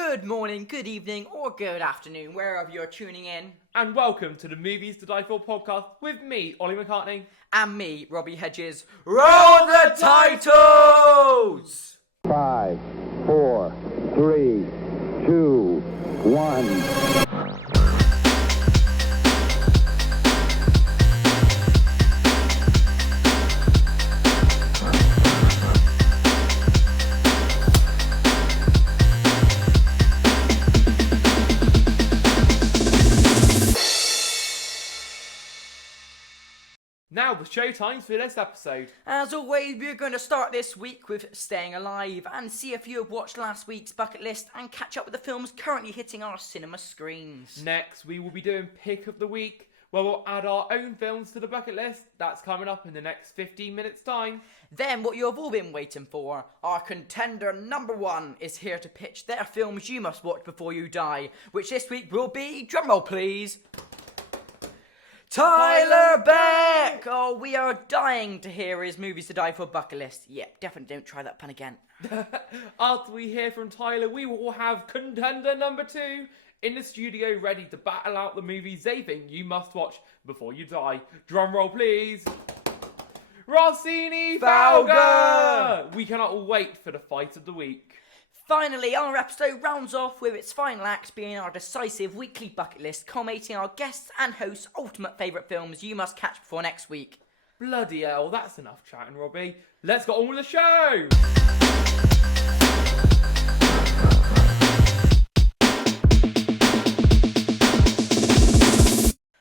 Good morning, good evening, or good afternoon, wherever you're tuning in. And welcome to the Movies to Die For podcast with me, Ollie McCartney. And me, Robbie Hedges. Roll the titles! 5, 4, 3, 2, 1. Now, the show times for this episode. As always, we're going to start this week with Staying Alive and see if you have watched last week's bucket list and catch up with the films currently hitting our cinema screens. Next, we will be doing Pick of the Week, where we'll add our own films to the bucket list. That's coming up in the next 15 minutes' time. Then, what you have all been waiting for, our contender number one is here to pitch their films you must watch before you die, which this week will be, drumroll please, Tyler Beck! Oh, we are dying to hear his Movies to Die For bucket list. Yep, definitely don't try that pun again. After we hear from Tyler, we will have contender number 2 in the studio ready to battle out the movies they think you must watch before you die. Drum roll, please. Rossini Foulger! We cannot wait for the fight of the week. Finally, our episode rounds off with its final act being our decisive weekly bucket list, culminating our guests and hosts' ultimate favourite films you must catch before next week. Bloody hell, that's enough chatting, Robbie. Let's get on with the show!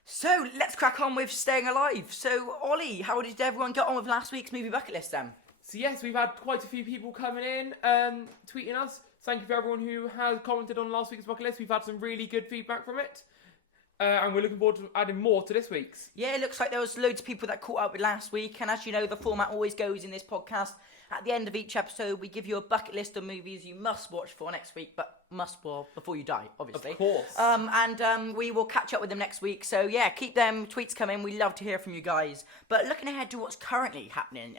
So, let's crack on with Staying Alive. So, Ollie, how did everyone get on with last week's movie bucket list then? So yes, we've had quite a few people coming in, tweeting us. Thank you for everyone who has commented on last week's bucket list. We've had some really good feedback from it. And we're looking forward to adding more to this week's. Yeah, it looks like there was loads of people that caught up with last week. And as you know, the format always goes in this podcast. At the end of each episode, we give you a bucket list of movies you must watch for next week, but must watch before you die, obviously. Of course. And we will catch up with them next week. So yeah, keep them tweets coming. We love to hear from you guys. But looking ahead to what's currently happening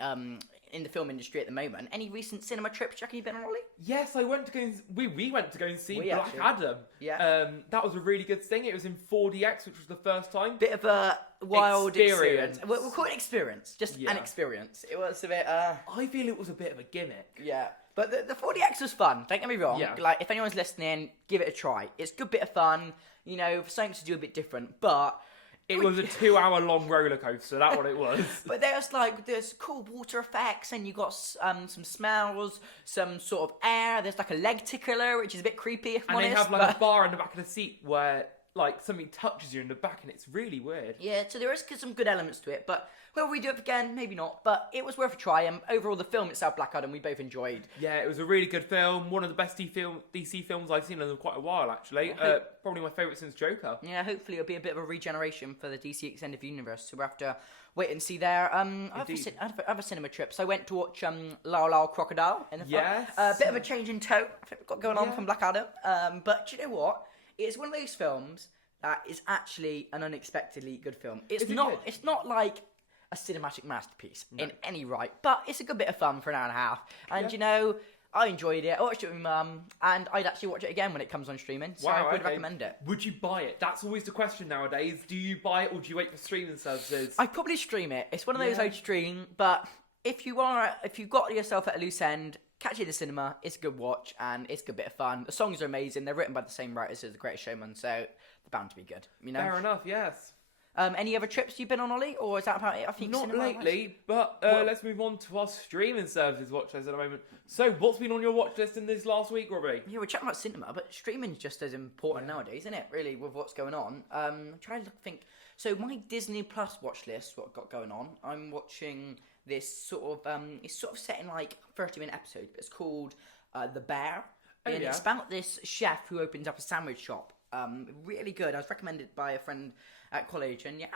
in the film industry at the moment, any recent cinema trips, Jackie, you been on, Ollie? Yes, I went to go and we went to go and see We Black actually. Adam. Yeah. That was a really good thing. It was in 4DX, which was the first time. Bit of a wild experience. Experience. We'll call it experience. Just Yeah. an experience. It was a bit, I feel it was a bit of a gimmick. yeah. But the 4DX was fun, don't get me wrong. Yeah. Like, if anyone's listening, give it a try. It's a good bit of fun, you know, for something to do a bit different, but... It was a 2-hour long roller coaster, that's what it was. But there's cool water effects, and you got some smells, some sort of air. There's like a leg tickler, which is a bit creepy, if I'm And they honest. have like a bar in the back of the seat where like something touches you in the back and it's really weird. Yeah, so there is some good elements to it, but will we do it again? Maybe not, but it was worth a try, and overall the film itself, Black Adam, we both enjoyed. Yeah, it was a really good film. One of the best DC films I've seen in quite a while, actually. Probably my favourite since Joker. Yeah, hopefully it'll be a bit of a regeneration for the DC Extended Universe, so we'll have to wait and see there. Other cinema trips. I went to watch Lyle Lyle Crocodile in the front. Yes. A bit of a change in tone, I think we've got going on from Black Adam. But do you know what? It's one of those films that is actually an unexpectedly good film. It's not like a cinematic masterpiece in any right, but it's a good bit of fun for an hour and a half. And you know, I enjoyed it. I watched it with my mum, and I'd actually watch it again when it comes on streaming. So I would recommend it. Would you buy it? That's always the question nowadays. Do you buy it or do you wait for streaming services? I'd probably stream it. It's one of those I'd stream, but if you've got yourself at a loose end, catch it in the cinema. It's a good watch, and it's a good bit of fun. The songs are amazing. They're written by the same writers as The Greatest Showman, so they're bound to be good. You know. Fair enough. Yes. Any other trips you've been on, Ollie, or is that about it? I think Not cinema-wise? lately, but let's move on to our streaming services watch list at the moment. So, what's been on your watch list in this last week, Robbie? Yeah, we're chatting about cinema, but streaming's just as important nowadays, isn't it? Really, with what's going on. I'm trying to think. So, my Disney Plus watch list, what I've got going on, I'm watching this sort of. It's sort of set in like 30-minute episodes, but it's called The Bear, and it's about this chef who opens up a sandwich shop. Really good. I was recommended by a friend at college, and yeah,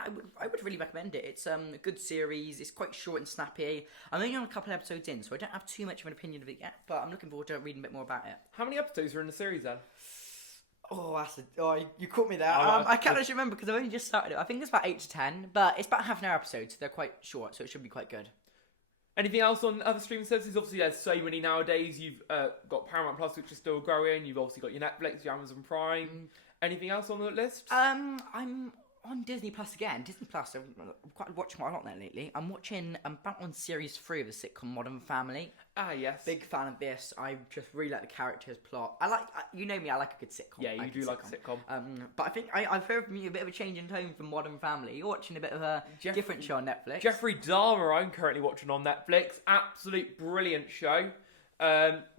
I would really recommend it. It's a good series. It's quite short and snappy. I'm only on a couple of episodes in, so I don't have too much of an opinion of it yet, but I'm looking forward to reading a bit more about it. How many episodes are in the series then? You caught me there. I can't actually remember because I've only just started it. I think it's about 8 to 10, but it's about half an hour episodes, so they're quite short, so it should be quite good. Anything else on other streaming services? Obviously, there's so many nowadays. You've got Paramount Plus, which is still growing. You've obviously got your Netflix, your Amazon Prime. Anything else on the list? I'm on Disney Plus again. Disney Plus, I'm quite watching quite a lot there lately. I'm back on series 3 of the sitcom Modern Family. Ah, yes. Big fan of this. I just really like the characters, plot. You know me, I like a good sitcom. Yeah, you do like a sitcom. But I think I've heard from you a bit of a change in tone from Modern Family. You're watching a bit of a different show on Netflix. Jeffrey Dahmer, I'm currently watching on Netflix. Absolute brilliant show.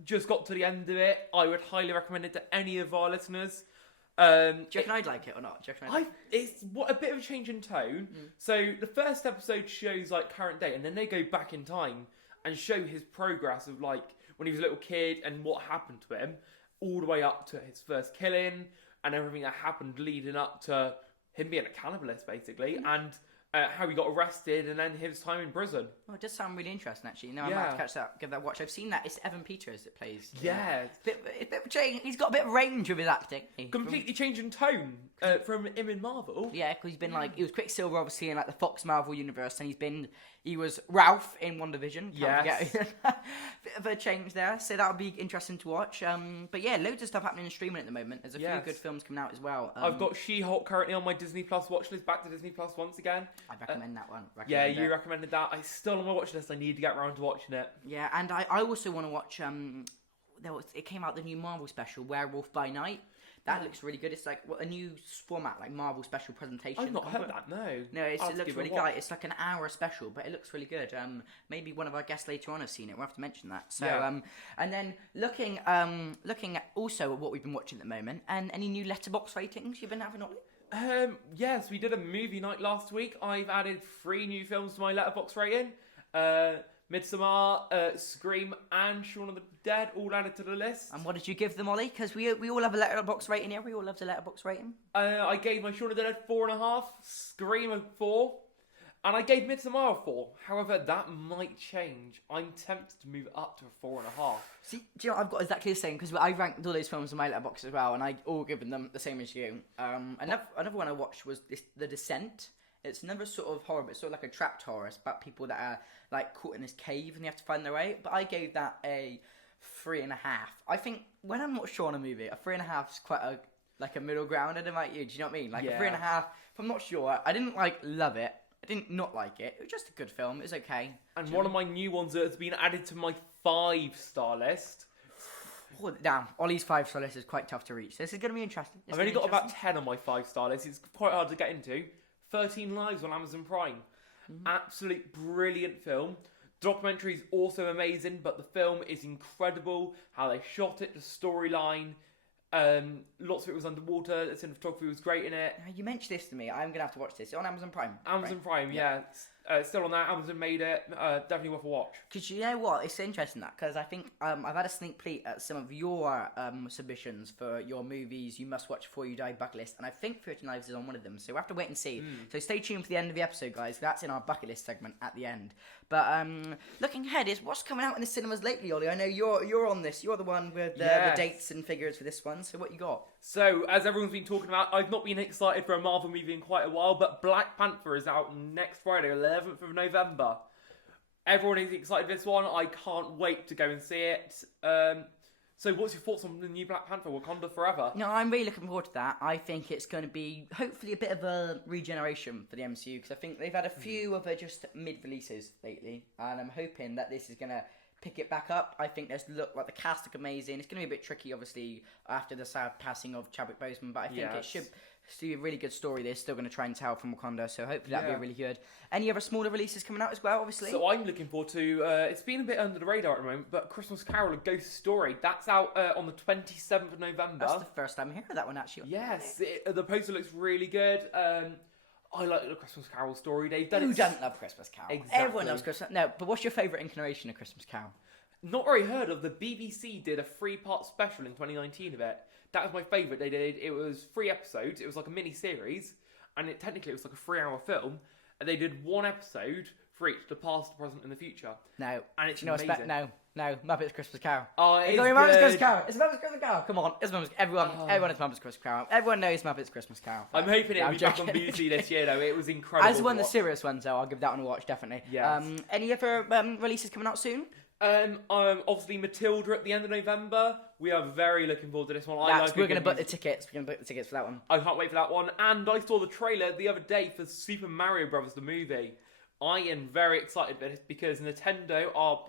Just got to the end of it. I would highly recommend it to any of our listeners. Do you reckon I'd like it or not? It's a bit of a change in tone. So the first episode shows like current day, and then they go back in time and show his progress of like when he was a little kid and what happened to him, all the way up to his first killing and everything that happened leading up to him being a cannibalist, basically, and how he got arrested and then his time in prison. Oh, it does sound really interesting, actually. No, I might have to catch that, give that a watch. I've seen that. It's Evan Peters that plays. Yeah. It's a bit of a change. He's got a bit of range with his acting. Completely changing tone from him in Marvel. Yeah, because he's been he was Quicksilver, obviously, in like the Fox Marvel universe, and he was Ralph in WandaVision. Yes. Bit of a change there, so that would be interesting to watch. But yeah, loads of stuff happening in streaming at the moment. There's a few good films coming out as well. I've got She-Hulk currently on my Disney Plus watch list. Back to Disney Plus once again. I recommend that one. You recommended that. It's still on my watch list. I need to get around to watching it. Yeah, and I also want to watch. It came out the new Marvel special, Werewolf by Night. That looks really good. It's like a new format, like Marvel special presentation. I've not heard that. No. No, it looks really good. It's like an hour special, but it looks really good. Maybe one of our guests later on has seen it. We'll have to mention that. So, and then looking at also at what we've been watching at the moment, and any new letterbox ratings you've been having on? Yes, we did a movie night last week. I've added 3 new films to my letterbox rating. Midsommar, Scream, and Shaun of the Dead all added to the list. And what did you give them, Ollie? Because we all have a letterbox rating here. We all love the letterbox rating. I gave my Shaun of the Dead 4.5, Scream a 4, and I gave Midsommar a 4. However, that might change. I'm tempted to move it up to a 4.5. See, do you know what? I've got exactly the same, because I ranked all those films in my letterbox as well, and I all given them the same as you. Another one I watched was The Descent. It's another sort of horror, but it's sort of like a trapped horror. It's about people that are like caught in this cave and they have to find their way. But I gave that a 3.5. I think when I'm not sure on a movie, a 3.5 is quite a middle ground. I don't know about you. Do you know what I mean? Like a 3.5. If I'm not sure, I didn't love it. I didn't not like it. It was just a good film. It was okay. And one of my new ones that has been added to my 5-star list. Damn, Ollie's 5-star list is quite tough to reach. This is going to be interesting. I've only got about 10 on my 5-star list. It's quite hard to get into. 13 Lives on Amazon Prime. Absolute brilliant film. Documentary is also amazing, but the film is incredible. How they shot it, the storyline. Lots of it was underwater. The cinematography was great in it. You mentioned this to me. I'm going to have to watch this. It's on Amazon Prime. Amazon Prime, yeah. Still on that. Amazon made it. Definitely worth a watch. Because you know what? It's interesting that, because I think I've had a sneak peek at some of your submissions for your movies you must watch before you die bucket list, and I think 13 Lives is on one of them, so we'll have to wait and see. So stay tuned for the end of the episode, guys. That's in our bucket list segment at the end. But looking ahead is what's coming out in the cinemas lately, Ollie. I know you're on this. You're the one with the dates and figures for this one. So what you got? So, as everyone's been talking about, I've not been excited for a Marvel movie in quite a while, but Black Panther is out next Friday, 11th of November. Everyone is excited for this one. I can't wait to go and see it. So what's your thoughts on the new Black Panther, Wakanda Forever? No, I'm really looking forward to that. I think it's going to be, hopefully, a bit of a regeneration for the MCU, because I think they've had a few of just mid-releases lately, and I'm hoping that this is going to pick it back up. I think the cast look amazing. It's going to be a bit tricky, obviously, after the sad passing of Chadwick Boseman, but I think it should be a really good story. They're still going to try and tell from Wakanda, so hopefully that'll be really good. Any other smaller releases coming out as well, obviously? So I'm looking forward to, it's been a bit under the radar at the moment, but Christmas Carol, A Ghost Story, that's out on the 27th of November. That's the first time I heard that one, actually. Yes, the poster looks really good. I like the Christmas Carol story. They've done Who doesn't love Christmas Carol? Exactly. Everyone loves Christmas. No, but what's your favourite incarnation of Christmas Carol? Not very heard of. The BBC did a 3-part special in 2019 of it. That was my favourite. They did. It was 3 episodes. It was like a mini series, and technically it was like a 3-hour film. And they did 1 episode for each, the past, the present, and the future. No, and it's amazing. No, Muppets Christmas Carol. Oh, It's it's only Muppets good. Christmas Carol. It's Muppets Christmas Carol. Come on, it's Muppets. Everyone is Muppets Christmas Carol. Everyone knows Muppets Christmas Carol. I'm hoping it'll I'm be back on joking. BBC this year, though. It was incredible. As one of to the watch. serious ones, though, I'll give that one a watch, definitely. Yes. Any other releases coming out soon? Obviously Matilda at the end of November. We are very looking forward to this one. We're going to book the tickets. We're going to book the tickets for that one. I can't wait for that one. And I saw the trailer the other day for Super Mario Bros. The movie. I am very excited for this because Nintendo are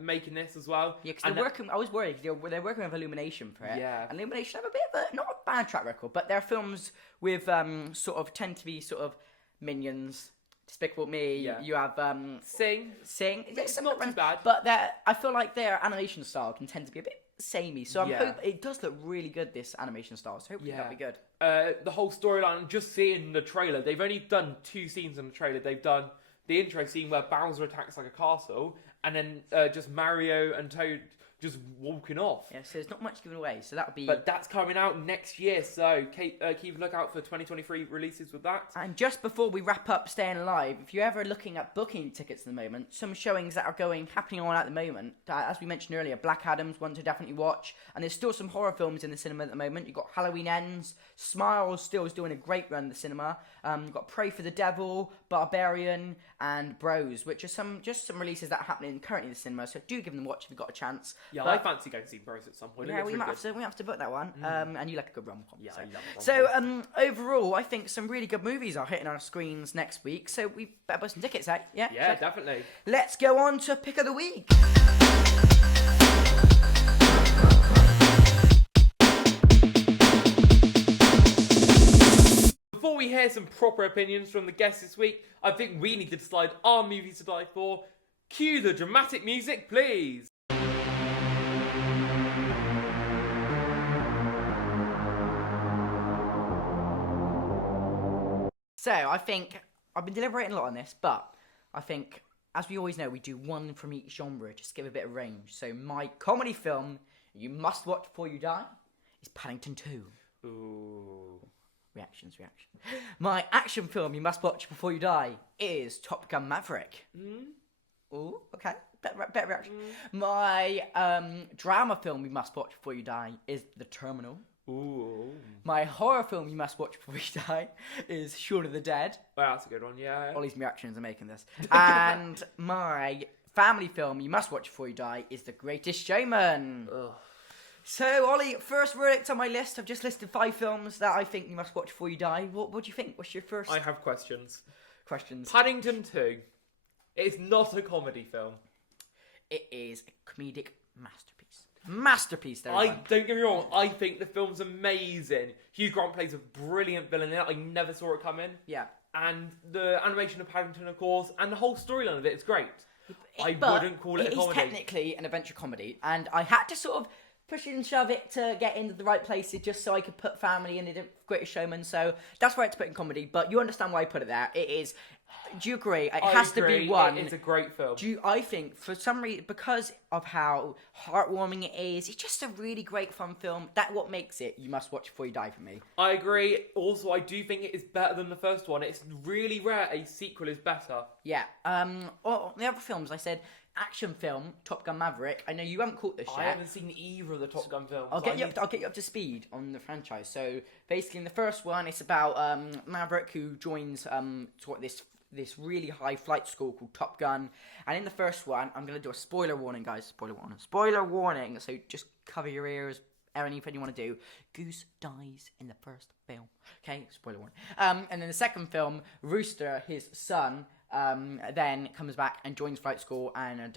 making this as well. Yeah, because they're working. I was worried. They're working with Illumination for it. Yeah. And Illumination have a bit of a not a bad track record, but their films with sort of tend to be sort of Minions, Despicable Me. Yeah. You have Sing. It's not too bad. But I feel like their animation style can tend to be a bit samey. So I'm Yeah. hoping it does look really good. This animation style. So hopefully that'll be good. The whole storyline, just seeing the trailer, they've only done 2 scenes in the trailer. They've done the intro scene where Bowser attacks like a castle, and then just Mario and Toad just walking off. Yeah. So there's not much given away. So that'll be. But that's coming out next year, so keep a lookout for 2023 releases with that. And just before we wrap up Staying Alive, if you're ever looking at booking tickets at the moment, some showings that are happening on at the moment, as we mentioned earlier, Black Adam's one to definitely watch, and there's still some horror films in the cinema at the moment. You've got Halloween Ends, Smiles still is doing a great run in the cinema. You've got Pray for the Devil, Barbarian, and Bros, which are some releases that are happening currently in the cinema, so do give them a watch if you've got a chance. Yeah, But- I fancy going to see Bros at some point. yeah, we have to book that one. And you like a good rom-com. Yeah, so. I love a So overall, I think some really good movies are hitting our screens next week. So we better book some tickets out. Yeah, Yeah, check. definitely. Let's go on to pick of the week. Before we hear some proper opinions from the guests this week, I think we need to decide our movies to die for. Cue the dramatic music, please. So I think I've been deliberating a lot on this, but I think, as we always know, we do one from each genre, just to give a bit of range. So my comedy film you must watch before you die is Paddington 2. Ooh. Reactions. My action film you must watch before you die is Top Gun Maverick. Ooh, okay. Better reaction. My drama film you must watch before you die is The Terminal. Ooh. My horror film you must watch before you die is Shaun of the Dead. Well, that's a good one, yeah. Ollie's reactions are making this. And my family film you must watch before you die is The Greatest Showman. Ugh. So, Ollie, first verdict on my list. I've just listed 5 films that I think you must watch before you die. What do you think? What's your first I have questions. questions? Paddington 2. It's not a comedy film. It is a comedic masterpiece, there. Don't get me wrong, I think the film's amazing. Hugh Grant plays a brilliant villain in it. I never saw it coming. Yeah. And the animation of Paddington, of course, and the whole storyline of it is great. I But wouldn't call it a is comedy. technically an adventure comedy, and I had to sort of push it and shove it to get into the right places just so I could put family in The Greatest Showman, so that's why I had to put it in comedy, but you understand why I put it there. It is, do you agree? It has to be one. It's a great film. I think, for some reason, because of how heartwarming it is, it's just a really great fun film. That's what makes it you must watch before you die for me. I agree. Also, I do think it is better than the first one. It's really rare a sequel is better. Yeah. Well, the other films, I said, action film, Top Gun Maverick. I know you haven't caught this yet. I haven't seen either of the Top Gun films. I'll get you up to speed on the franchise. So basically, in the first one, it's about Maverick who joins this really high flight school called Top Gun. And in the first one, I'm gonna do a spoiler warning, guys. Spoiler warning. So just cover your ears. Anything you want to do. Goose dies in the first film. Okay, spoiler warning. And then the second film, Rooster, his son, then comes back and joins flight school, and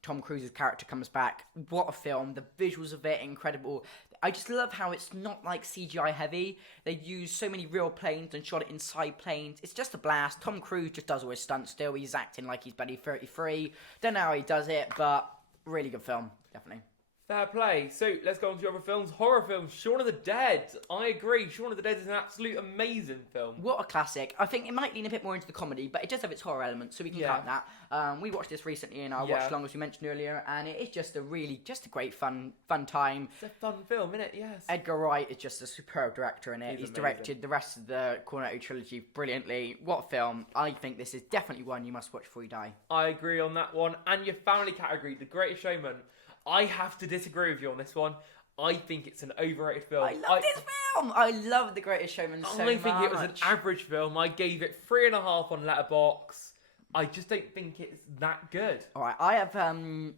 Tom Cruise's character comes back. What a film. The visuals of it, incredible. I just love how it's not like CGI heavy. They use so many real planes and shot it inside planes. It's just a blast. Tom Cruise just does all his stunts still. He's acting like he's barely 33. Don't know how he does it, but really good film. Definitely. Fair play. So let's go on to other films. Horror films. Shaun of the Dead. I agree. Shaun of the Dead is an absolute amazing film. What a classic. I think it might lean a bit more into the comedy, but it does have its horror element, so we can count that. We watched this recently in our watch along, as we mentioned earlier, and it is just a great fun time. It's a fun film, isn't it? Yes. Edgar Wright is just a superb director in it. He's directed the rest of the Cornetto trilogy brilliantly. What a film. I think this is definitely one you must watch before you die. I agree on that one. And your family category, The Greatest Showman. I have to disagree with you on this one. I think it's an overrated film. I love this film. I love The Greatest Showman so much. I think it was an average film. I gave it 3.5 on Letterboxd. I just don't think it's that good. All right, I have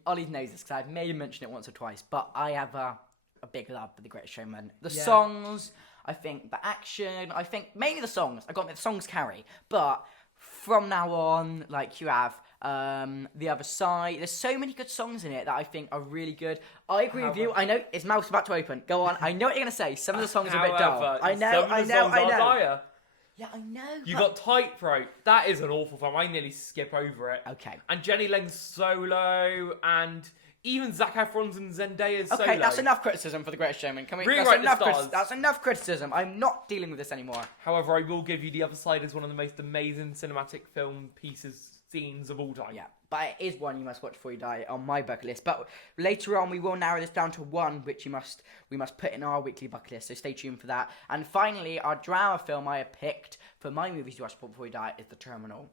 Ollie knows this because I've maybe mentioned it once or twice, but I have a big love for The Greatest Showman. The songs, I think the action, I think mainly the songs. I got the songs carry, but from now on, like you have. The Other Side. There's so many good songs in it that I think are really good. I agree with you. I know his mouth's about to open. Go on. I know what you're gonna say. Some of the songs are a bit dull. I know. Yeah, I know. You got Tightrope. That is an awful film. I nearly skip over it. Okay. And Jenny Lang's solo, and even Zac Efron's and Zendaya's solo. Okay, that's enough criticism for The Greatest Showman. Can we? Rewrite the stars. That's enough criticism. I'm not dealing with this anymore. However, I will give you The Other Side as one of the most amazing cinematic film scenes of all time. Yeah, but it is one you must watch before you die on my bucket list. But later on, we will narrow this down to one, which we must put in our weekly bucket list. So stay tuned for that. And finally, our drama film I have picked for my movies to watch before you die is The Terminal.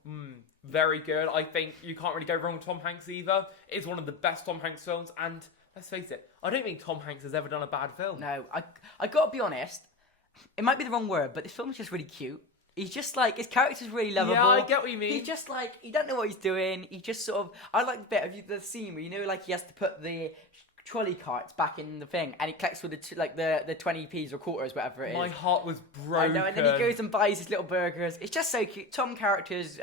Very good. I think you can't really go wrong with Tom Hanks either. It's one of the best Tom Hanks films, and let's face it, I don't think Tom Hanks has ever done a bad film. No, I gotta be honest. It might be the wrong word, but this film is just really cute. He's just like, his character's really lovable. Yeah, I get what you mean. He's just like, he don't know what he's doing. He just sort of, I like the bit of the scene where, you know, like he has to put the trolley carts back in the thing and he collects with the 20p's or quarters, whatever it is. My heart was broken. I know, and then he goes and buys his little burgers. It's just so cute. Tom Hanks's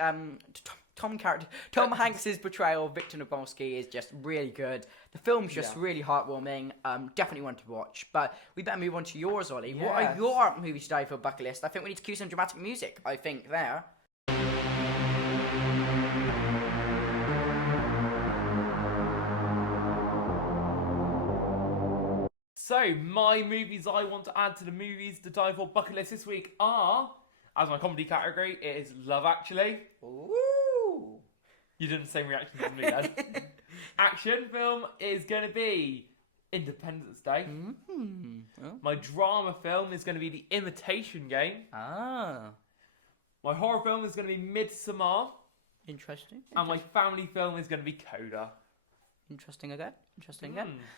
portrayal of Victor Nagolsky is just really good. The film's just really heartwarming. Definitely one to watch. But we better move on to yours, Ollie. What are your movies to die for bucket list? I think we need to cue some dramatic music. I think there. So, my movies I want to add to the movies to die for bucket list this week are, as my comedy category, it is Love Actually. Ooh. You did the same reaction as me then. Action film is going to be Independence Day. Mm-hmm. Oh. My drama film is going to be The Imitation Game. Ah. My horror film is going to be Midsommar. Interesting. And my family film is going to be Coda. Interesting again.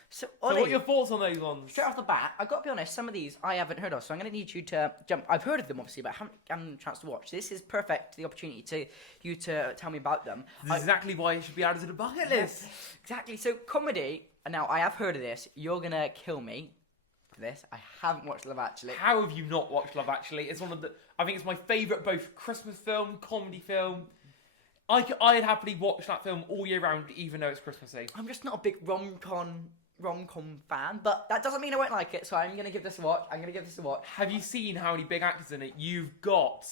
So, Ollie, what are your thoughts on those ones? Straight off the bat, I've got to be honest, some of these I haven't heard of, so I'm going to need you to jump. I've heard of them, obviously, but I haven't had a chance to watch. This is perfect, the opportunity to you to tell me about them. This is exactly why it should be added to the bucket list. Exactly. So, comedy, now I have heard of this. You're going to kill me for this. I haven't watched Love Actually. How have you not watched Love Actually? It's one of the, I think it's my favourite both Christmas film, comedy film. I'd happily watch that film all year round, even though it's Christmassy. I'm just not a big rom-com fan, but that doesn't mean I won't like it, so I'm going to give this a watch. Have you seen how many big actors in it? You've got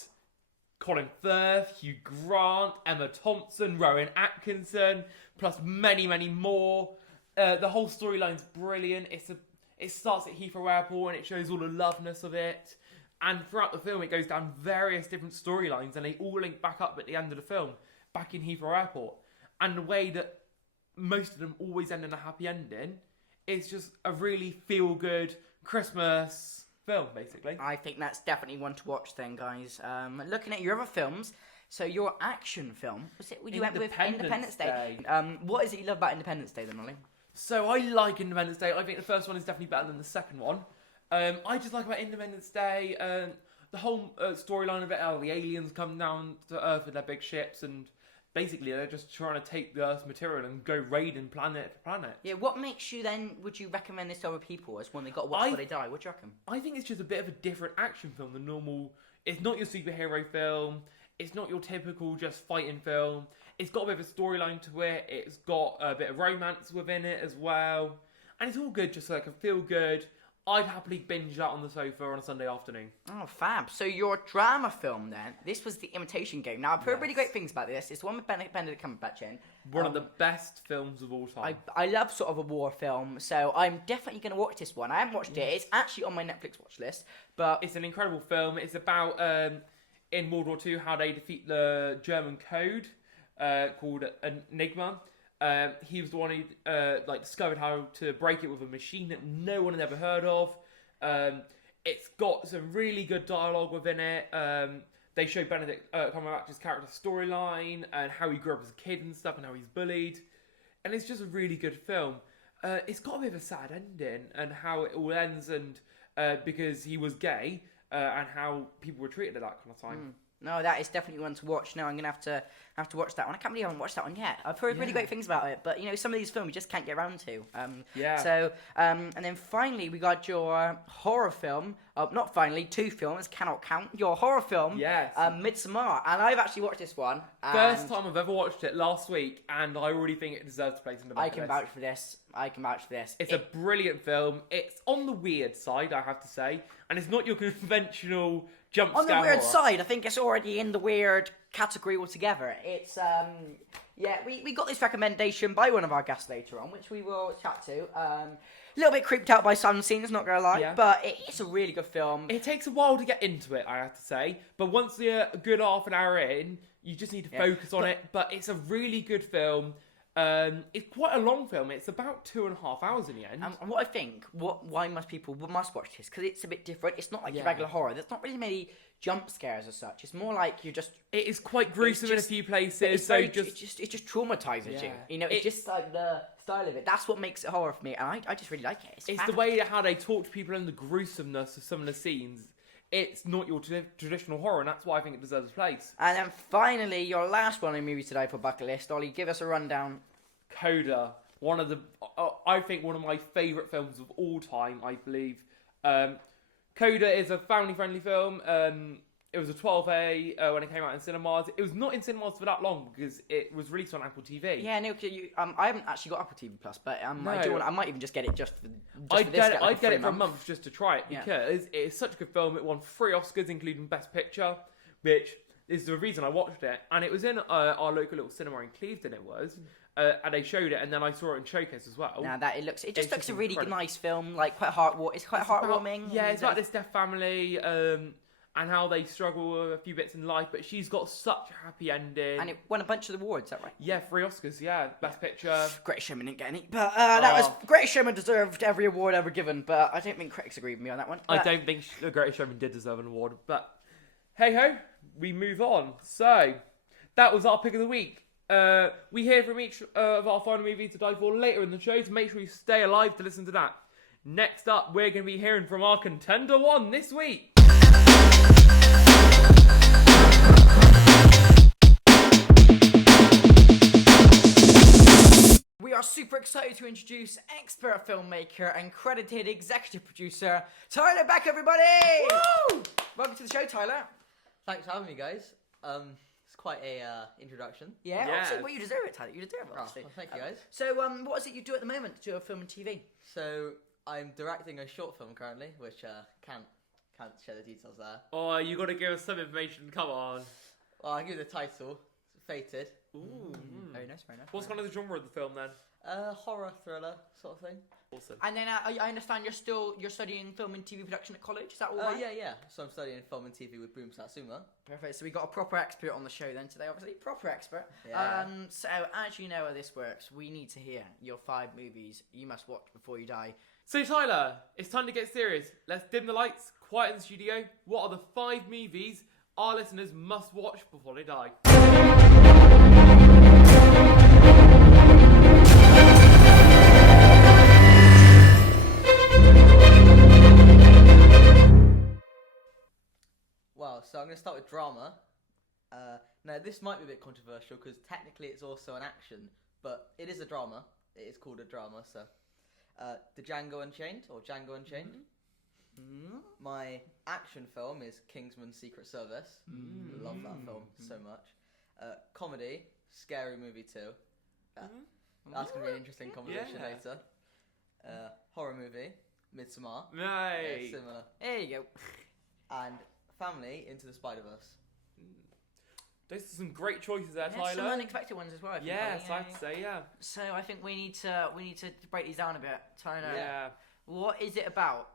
Colin Firth, Hugh Grant, Emma Thompson, Rowan Atkinson, plus many, many more. The whole storyline's brilliant. It starts at Heathrow Airport and it shows all the loveness of it. And throughout the film, it goes down various different storylines and they all link back up at the end of the film, back in Heathrow Airport. And the way that most of them always end in a happy ending, it's just a really feel-good Christmas film, basically. I think that's definitely one to watch then, guys. Looking at your other films, so your action film, you went with Independence Day. What is it you love about Independence Day then, Ollie? So I like Independence Day. I think the first one is definitely better than the second one. I just like about Independence Day, the whole storyline of it, how the aliens come down to Earth with their big ships and basically they're just trying to take the Earth's material and go raiding planet to planet. Yeah, what makes you then, would you recommend this to other people as when they got to watch before they die? What do you reckon? I think it's just a bit of a different action film than normal. It's not your superhero film. It's not your typical just fighting film. It's got a bit of a storyline to it. It's got a bit of romance within it as well. And it's all good, just like a feel good. I'd happily binge that on the sofa on a Sunday afternoon. Oh, fab. So your drama film then, this was The Imitation Game. Now, I've heard really great things about this. It's the one with Benedict Cumberbatch in. One of the best films of all time. I love sort of a war film, so I'm definitely going to watch this one. I haven't watched it. It's actually on my Netflix watch list, but... It's an incredible film. It's about, in World War II, how they defeat the German code called Enigma. He was the one who discovered how to break it with a machine that no one had ever heard of. It's got some really good dialogue within it. They show Benedict Cumberbatch's character storyline and how he grew up as a kid and stuff and how he's bullied. And it's just a really good film. It's got a bit of a sad ending and how it all ends and because he was gay and how people were treated at that kind of time. No, that is definitely one to watch. No, I'm gonna have to watch that one. I can't believe I haven't watched that one yet. I've heard really great things about it, but some of these films you just can't get around to. So, and then finally we got your horror film. Not finally, 2 films cannot count. Your horror film, Midsommar, and I've actually watched this one. First time I've ever watched it last week, and I already think it deserves to place in the bucket list. I can vouch for this. It's a brilliant film. It's on the weird side, I have to say, and it's not your conventional jump scare. On the weird horror. side, I think it's already in the weird category altogether. It's we got this recommendation by one of our guests later on, which we will chat to. A little bit creeped out by some scenes, not gonna lie, but it's a really good film. It takes a while to get into it, I have to say, but once you're a good half an hour in, you just need to focus on it. But it's a really good film. It's quite a long film. It's about 2.5 hours in the end. And what I think, why people must watch this, because it's a bit different. It's not like your regular horror. There's not really many jump scares as such. It's more like you're just... It is quite gruesome in a few places. It just traumatizes you. It's just like the style of it. That's what makes it horror for me, and I just really like it. It's the way how they talk to people and the gruesomeness of some of the scenes. It's not your traditional horror, and that's why I think it deserves a place. And then finally, your last one in movie today for bucket list. Ollie, give us a rundown. Coda, I think one of my favourite films of all time, I believe. Coda is a family-friendly film. It was a 12A when it came out in cinemas. It was not in cinemas for that long because it was released on Apple TV. Yeah, no, I haven't actually got Apple TV Plus, but No. I might even just get it just for I'd this. I'd get it for a month just to try it because it is such a good film. It won 3 Oscars, including Best Picture, which is the reason I watched it. And it was in our local little cinema in Clevedon. It was. And they showed it, and then I saw it in Showcase as well. Now that it just looks a really nice film, like quite heartwarming. It's quite heartwarming. It's about this deaf family, and how they struggle with a few bits in life, but she's got such a happy ending. And it won a bunch of awards, is that right? Yeah, 3 Oscars, Best Picture. Greatest Showman didn't get any, but that was Greatest Showman deserved every award ever given, but I don't think critics agreed with me on that one. I don't think The Greatest Showman did deserve an award, but hey-ho, we move on. So, that was our pick of the week. We hear from each of our final movies to die for later in the show, so make sure you stay alive to listen to that. Next up, we're going to be hearing from our Contender 1 this week. We are super excited to introduce expert filmmaker and credited executive producer, Tyler Beck, everybody! Woo! Welcome to the show, Tyler. Thanks for having me, guys. It's quite a introduction. Yeah. Well, you deserve it, Tyler. You deserve it, honestly. Well, thank you, guys. So, what is it you do at the moment to do a film and TV? So, I'm directing a short film currently, which can't share the details there. Oh, you got to give us some information. Come on. Well, I'll give you the title. It's Fated. Ooh. Very nice, very nice. What's kind of the genre of the film then? Horror thriller sort of thing. Awesome. And then I understand you're studying film and TV production at college. Is that all right? Yeah. So I'm studying film and TV with Boom Satsuma. Perfect. So we got a proper expert on the show then today. Obviously, proper expert. Yeah. So as you know how this works, we need to hear your 5 movies you must watch before you die. So Tyler, it's time to get serious. Let's dim the lights, quiet in the studio. What are the 5 movies our listeners must watch before they die? Well, so I'm going to start with drama. Now, this might be a bit controversial because technically it's also an action, but it is a drama. It is called a drama, so... The Django Unchained, or Django Unchained. Mm-hmm. My action film is Kingsman's Secret Service. Love that film so much. Comedy, Scary Movie 2. That's going to be an interesting conversation later. Horror movie, Midsommar. Nice. Yeah, similar. There you go. And family, Into the Spider-Verse. Those are some great choices there, Yeah, Tyler. some unexpected ones as well. I think, Yeah, Ollie. so I have to say, yeah. So I think we need to break these down a bit. Tyler, Yeah. what is it about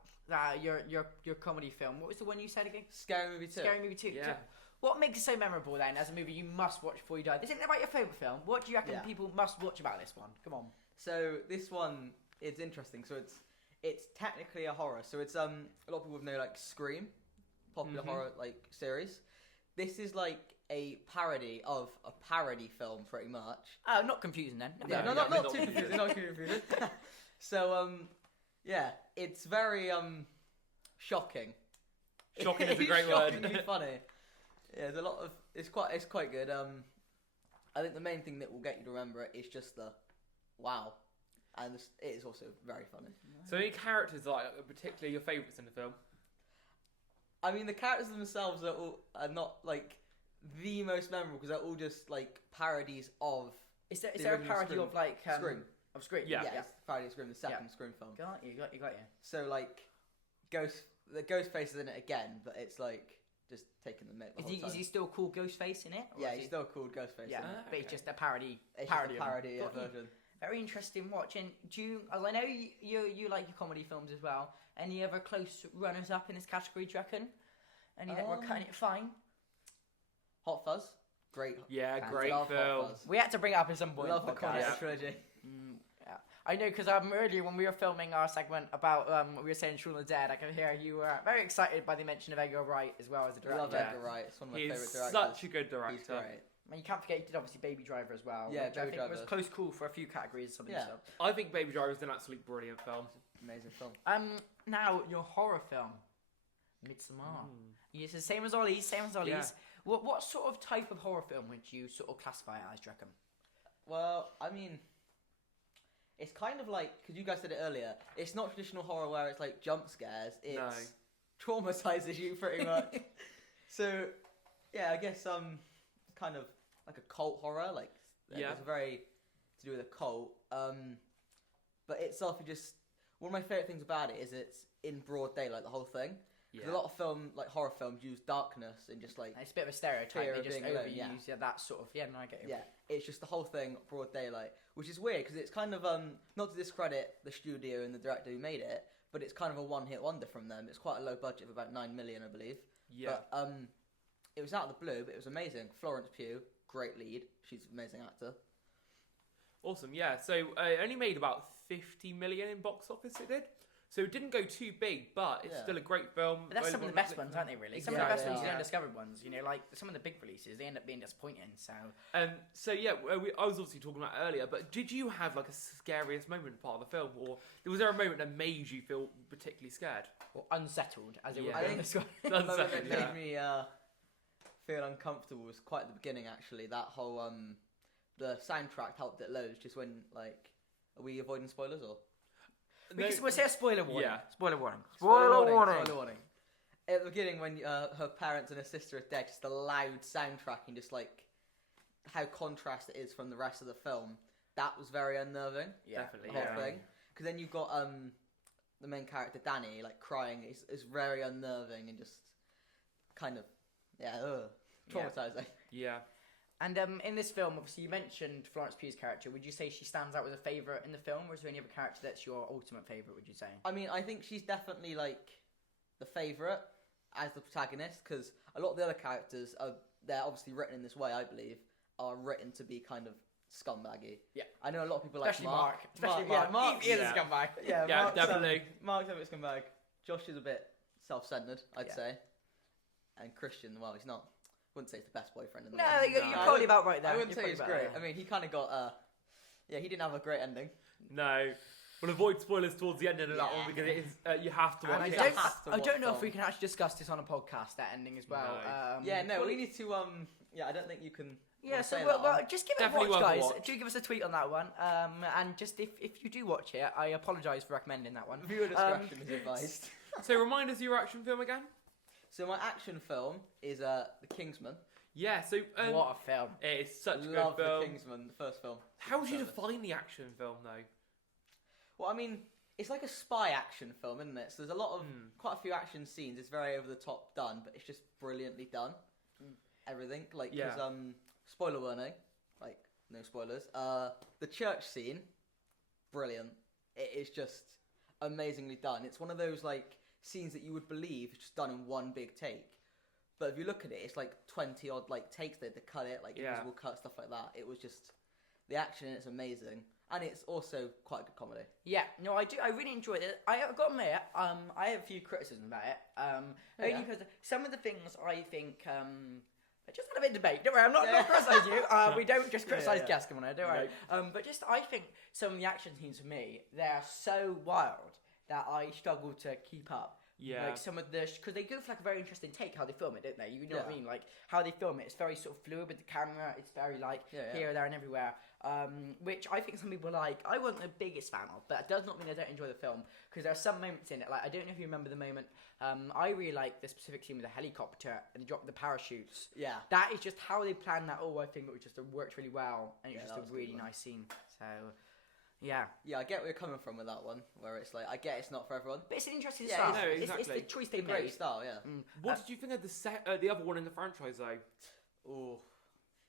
your comedy film? What was the one you said again? Scary Movie 2. Scary Movie 2. Yeah. So what makes it so memorable then as a movie you must watch before you die? This isn't about your favourite film. What do you reckon Yeah. people must watch about this one? Come on. So this one is interesting. So it's technically a horror. So it's a lot of people know like Scream, popular horror like series. This is like a parody of a parody film, pretty much. Oh, not confusing then. Yeah, No, not not too confusing. confusing. Not too confusing. So yeah, it's very shocking. Shocking is a great It's shockingly word. funny. Yeah, there's a lot of it's quite good. I think the main thing that will get you to remember it is just the wow, and it is also very funny. So any characters like are particularly your favourites in the film? I mean, the characters themselves are not like the most memorable because they're all just like parodies of Is there the a original parody Scream. of like Scream. Of Scream? Yeah. Yeah, it's the parody of Scream, the second Scream film. Got you. So like, the Ghostface is in it again, but it's like just taking the mick the whole time. Is he still called Ghostface in it? Or Yeah, is he's he- still called Ghostface. Yeah, in it. but it's okay. just a parody. It's parody just a parody Got you. version. Very interesting watching. Do you? As I know you like your comedy films as well. Any other close runners up in this category? Do you reckon? Any that were cutting it fine? Hot Fuzz, great. Yeah, fans. great Love Hot film. Fuzz. We had to bring it up at some point. Love in the podcast. Connery Yeah. trilogy. Yeah. I know because earlier when we were filming our segment about we were saying Shaun of the Dead, I could hear you were very excited by the mention of Edgar Wright as well as a I love director. Edgar Wright. It's one of my He favourite is directors. such a good He's director. great. I mean, you can't forget he did obviously Baby Driver as well. Yeah, which I Baby think was Driver. close call for a few categories. Some of Yeah. these stuff. I think Baby Driver is an absolutely brilliant film. Amazing film. Now your horror film, Midsommar. It's the same as Ollie's. Yeah. What sort of type of horror film would you sort of classify it as, do you reckon? Well, I mean, it's kind of like because you guys said it earlier. It's not traditional horror where it's like jump scares. It traumatizes you pretty much. So, yeah, I guess kind of like a cult horror. Like Yeah. it's very to do with a cult. But itself, you just one of my favorite things about it is it's in broad daylight. The whole thing. 'Cause Yeah. a lot of like horror films use darkness and just like It's a bit of a stereotype. Fear They of just being alone, yeah. overuse that sort of. Yeah, no, I get you. yeah, it's just the whole thing broad daylight, which is weird because it's kind of not to discredit the studio and the director who made it, but it's kind of a one-hit wonder from them. It's quite a low budget of about 9 million, I believe. Yeah. But it was out of the blue, but it was amazing. Florence Pugh, great lead. She's an amazing actor. Awesome, yeah. So it only made about 50 million in box office, it did. So it didn't go too big, but it's Yeah. still a great film. But that's some of the available on best Netflix ones, now. aren't they? Really, some of Yeah, the best they ones, the are. undiscovered ones. You know, like some of the big releases, they end up being disappointing. So, So yeah, I was obviously talking about earlier, but did you have like a scariest moment part of the film, or was there a moment that made you feel particularly scared? or unsettled, as it Yeah. would I be think- described. The moment that Unsettled, made yeah. me feel uncomfortable was quite at the beginning, actually. That whole the soundtrack helped it loads. Just when like, are we avoiding spoilers or? We'll say a spoiler warning. Yeah. Spoiler warning. Spoiler warning. At the beginning, when her parents and her sister are dead, just the loud soundtrack and just like how contrast it is from the rest of the film. That was very unnerving. Yeah, Definitely, The whole yeah. thing. Because then you've got the main character Danny like crying. It's very unnerving and just kind of traumatizing. Yeah. And in this film, obviously, you mentioned Florence Pugh's character. Would you say she stands out as a favourite in the film, or is there any other character that's your ultimate favourite? Would you say? I mean, I think she's definitely like the favourite as the protagonist because a lot of the other characters they're obviously written in this way. I believe are written to be kind of scumbaggy. Yeah. I know a lot of people like Especially Mark. Especially Yeah, Mark. Mark's- He is Yeah. a scumbag. Yeah, Yeah, Mark's, definitely. Mark's a bit scumbag. Josh is a bit self-centered, I'd Yeah. say. And Christian, well, he's not. Wouldn't say he's the best boyfriend in the No, world. you're No. probably about right there. I wouldn't You're say he's probably great. about I mean, he kind of got yeah, he didn't have a great ending. No. We'll avoid spoilers towards the end of that Yeah. one because it is you have to And watch I it. don't- don't, have to I don't know watch if we film. can actually discuss this on a podcast, that ending as well. No. Yeah, no, probably- we need to yeah, I don't think you can. Yeah, so say well, that one. just give it Definitely a watch, worth a guys. watch. Do give us a tweet on that one. And just if you do watch it, I apologise for recommending that one. Viewer discretion is advised. So remind us of your action film again. So my action film is The Kingsman. Yeah. So What a film! it is such a Love good The film. Kingsman, the first film. How would you Superb. define the action film though? Well, I mean, It's like a spy action film, isn't it? So there's a lot of quite a few action scenes. It's very over the top done, but it's just brilliantly done. Everything like because spoiler warning, like no spoilers. The church scene, brilliant. It is just amazingly done. It's one of those like scenes that you would believe is just done in one big take. But if you look at it, it's like 20 odd like takes there to cut it, like invisible cut, stuff like that. It was just the action in it's amazing. And it's also quite a good comedy. Yeah, no, I do. I really enjoyed it. I've got to admit, I have a few criticisms about it. Only because some of the things I think, I just had a bit of debate. Don't worry, I'm not criticising you. We don't just criticise guests, come on, don't worry. But just, I think some of the action scenes for me, they're so wild that I struggle to keep up. Yeah. Like some of the, because they go for like a very interesting take how they film it, don't they? You know what I mean? Like how they film it, it's very sort of fluid with the camera. It's very like here, there, and everywhere. Which I think some people like. I wasn't the biggest fan of, but it does not mean I don't enjoy the film because there are some moments in it. Like I don't know if you remember the moment. I really like the specific scene with the helicopter and the drop of the parachutes. Yeah. That is just how they planned that. I think it just worked really well, and it's just a really nice scene. So. Yeah. Yeah, I get where you're coming from with that one, where it's like, I get it's not for everyone. But it's an interesting Yeah, style. no, It's exactly. the choice they Great made. style, yeah. What did you think of the other one in the franchise though? Oh,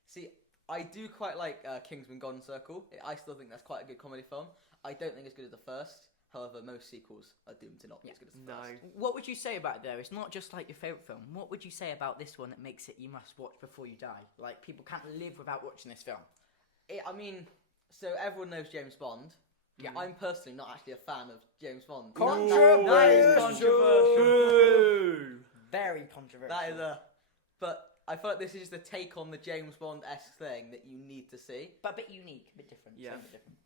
see, I do quite like Kingsman Gone Circle. I still think that's quite a good comedy film. I don't think it's good as the first. However, most sequels are doomed to not be as good as the first. What would you say about it though? It's not just like your favourite film. What would you say about this one that makes it you must watch before you die? Like people can't live without watching this film. I mean, so everyone knows James Bond. Yeah. I'm personally not actually a fan of James Bond. Controversial. That is controversial. Very controversial. That is but I feel like this is just a take on the James Bond-esque thing that you need to see. But a bit unique, a bit different. Yeah. A bit different.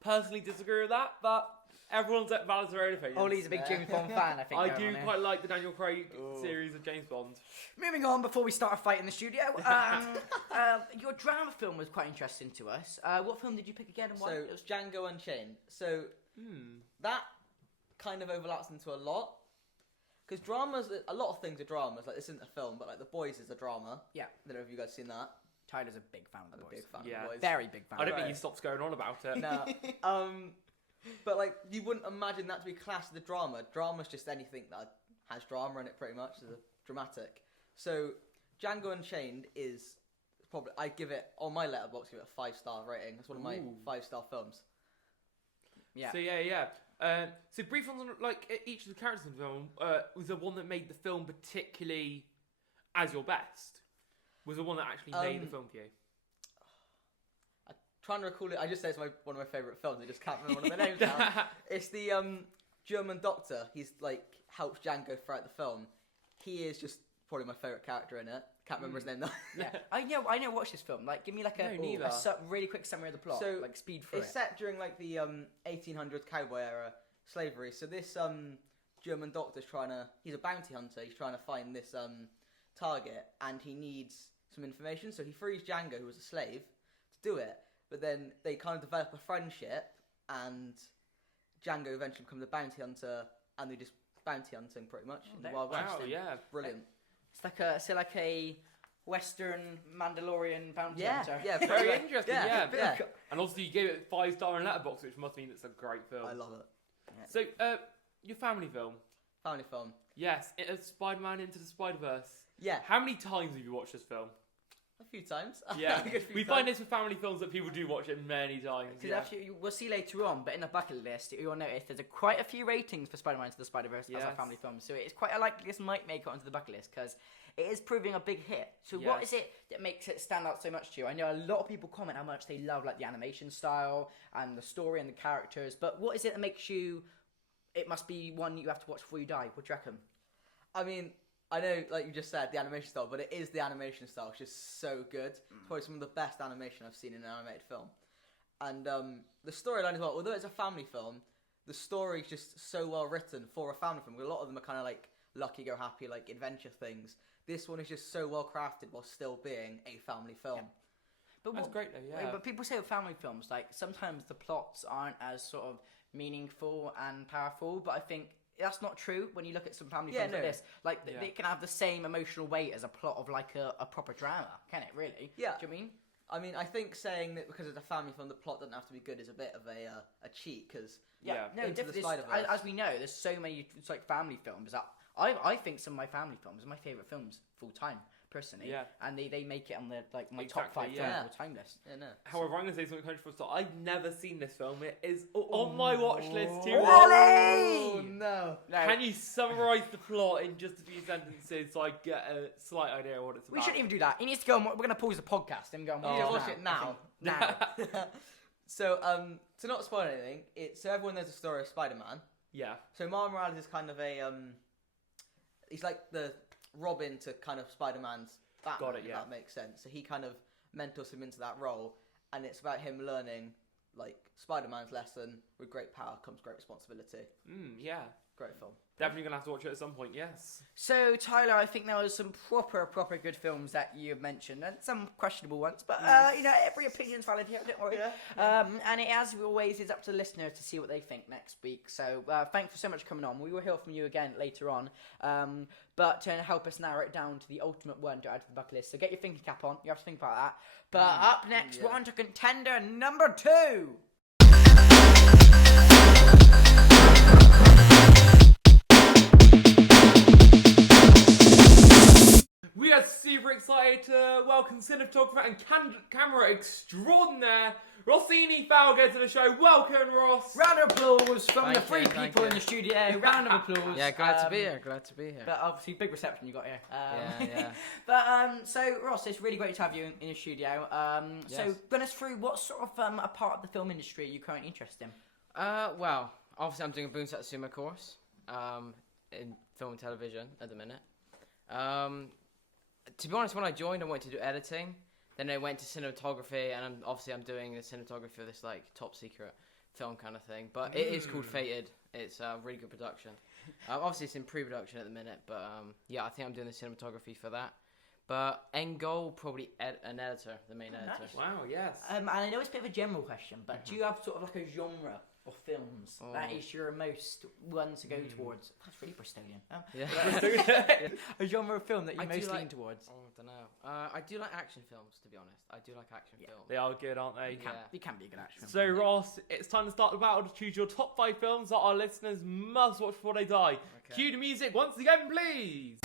Personally disagree with that, but everyone's valid their own opinions. Ollie's a big James Bond fan, I think. I do quite like the Daniel Craig series of James Bond. Moving on before we start a fight in the studio. Your drama film was quite interesting to us. What film did you pick again and why? So it was Django Unchained. So that kind of overlaps into a lot. Because dramas, a lot of things are dramas. Like this isn't a film, but like The Boys is a drama. Yeah. I don't know if you guys seen that. Tyler's a big fan of The I'm a Boys. big fan Yeah. of The Boys. Very big fan. I don't think Right. he stops going on about it. No. But like you wouldn't imagine that to be classed as a drama. Drama's just anything that has drama in it, pretty much. It's a dramatic. So Django Unchained is probably I give it on my letterbox. Give it a 5-star rating. It's one of my 5-star films. Yeah. So so brief on like each of the characters in the film. Was the one that made the film particularly as your best? Was the one that actually made the film for you? Trying to recall it, I just say it's one of my favourite films. I just can't remember one of the names now. It's the German doctor. He's like helps Django throughout the film. He is just probably my favourite character in it. Can't remember his name though. Yeah. I know. Watch this film. Like, give me like a really quick summary of the plot. So like speed through it's set during like the 1800s cowboy era slavery. So this German doctor's he's a bounty hunter. He's trying to find this target, and he needs some information. So he frees Django, who was a slave, to do it. But then they kind of develop a friendship, and Django eventually becomes a bounty hunter, and they just bounty hunting pretty much in the Wild West. Wow, yeah, Brilliant. It's like a Western Mandalorian bounty hunter. Yeah, very interesting. Yeah. Yeah. And also you gave it 5-star in Letterboxd, which must mean it's a great film. I love it. So, your family film. Family film. Yes, Spider-Man Into the Spider-Verse. Yeah. How many times have you watched this film? A few times. Yeah, A few we times. find this with family films that people do watch it many times. Because we'll see later on, but in the bucket list, you'll notice there's quite a few ratings for Spider-Man Into the Spider-Verse as a family film. So it's quite likely this might make it onto the bucket list because it is proving a big hit. So what is it that makes it stand out so much to you? I know a lot of people comment how much they love like the animation style and the story and the characters, but what is it that makes you? It must be one you have to watch before you die. What do you reckon? I mean, I know, like you just said, the animation style, but it is the animation style. It's just so good. It's probably some of the best animation I've seen in an animated film. And the storyline as well, although it's a family film, the story's just so well written for a family film. A lot of them are kind of like Lucky Go Happy, like adventure things. This one is just so well crafted while still being a family film. Yeah. But That's great though, yeah. But people say with family films, like sometimes the plots aren't as sort of meaningful and powerful, but I think that's not true when you look at some family films like this. Like, they can have the same emotional weight as a plot of like a proper drama, can it really? Yeah. Do you know what I mean? I mean, I think saying that because it's a family film, the plot doesn't have to be good is a bit of a cheat, because Yeah. No, Into the definitely. Spider-Verse. As we know, there's so many family films that I think some of my family films are my favourite films full time, personally. Yeah. And they make it on the my Exactly, top 5 films yeah. all time list. yeah, no. However, I'm going to say something controversial. I've never seen this film. It is on my watch list too. Ollie! No. Can you summarise the plot in just a few sentences so I get a slight idea of what it's about? We shouldn't even do that. He needs to go. We're going to pause the podcast and go and You watch need to it watch it now. Now. So, to not spoil anything, so everyone knows the story of Spider-Man. Yeah. So Miles Morales is kind of he's like the Robin to kind of Spider-Man's Batman, Got it, yeah. if that makes sense. So he kind of mentors him into that role, and it's about him learning, like, Spider-Man's lesson, with great power comes great responsibility. Yeah. Great film. Definitely going to have to watch it at some point, yes. So, Tyler, I think there was some proper good films that you mentioned, and some questionable ones, but, every opinion's valid here, don't worry. Yeah. And it, as always, is up to the listener to see what they think next week. So, thanks for so much for coming on. We will hear from you again later on, but to help us narrow it down to the ultimate one to add to the bucket list. So, get your thinking cap on. You have to think about that. But up next, we're on to contender number 2. We are super excited to welcome cinematographer and camera extraordinaire Rossini Foulger to the show. Welcome, Ross. Round of applause from Thank the 3 you, thank people you. in the studio. Round of applause. Yeah, glad to be here. Glad to be here. But obviously, big reception you got here. Yeah. But so Ross, it's really great to have you in the studio. So Yes. run us through what sort of a part of the film industry are you currently interested in? Well, obviously I'm doing a Boom Satsuma course in film and television at the minute. To be honest, when I joined, I wanted to do editing. Then I went to cinematography, and I'm doing the cinematography of this like top secret film kind of thing. But it is called Fated. It's a really good production. Obviously, it's in pre-production at the minute, but I think I'm doing the cinematography for that. But end goal, probably an editor, the main editor. nice. Wow, yes. And I know it's a bit of a general question, but do you have sort of like a genre of films that is your most one to go towards? That's really Bristolian. Yeah. A genre of film that you I do most lean like- towards. I don't know. I do like action films, to be honest. I do like action films. They are good, aren't they? You can be a good action. So, Ross, it's time to start the battle to choose your top 5 films that our listeners must watch before they die. Okay. Cue the music once again, please.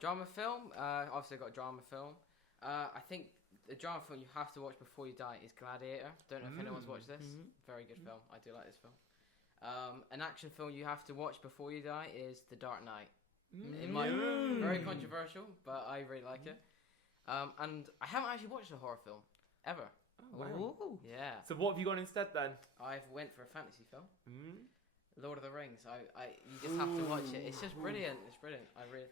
Drama film. Obviously, I've got a drama film. I think the drama film you have to watch before you die is Gladiator. Don't know if anyone's watched this. Very good film. I do like this film. An action film you have to watch before you die is The Dark Knight. In my very controversial, but I really like it. And I haven't actually watched a horror film ever. Ooh. Yeah, So, what have you got instead then? I've went for a fantasy film, Lord of the Rings. You just have to watch it. It's just brilliant. It's brilliant. I really.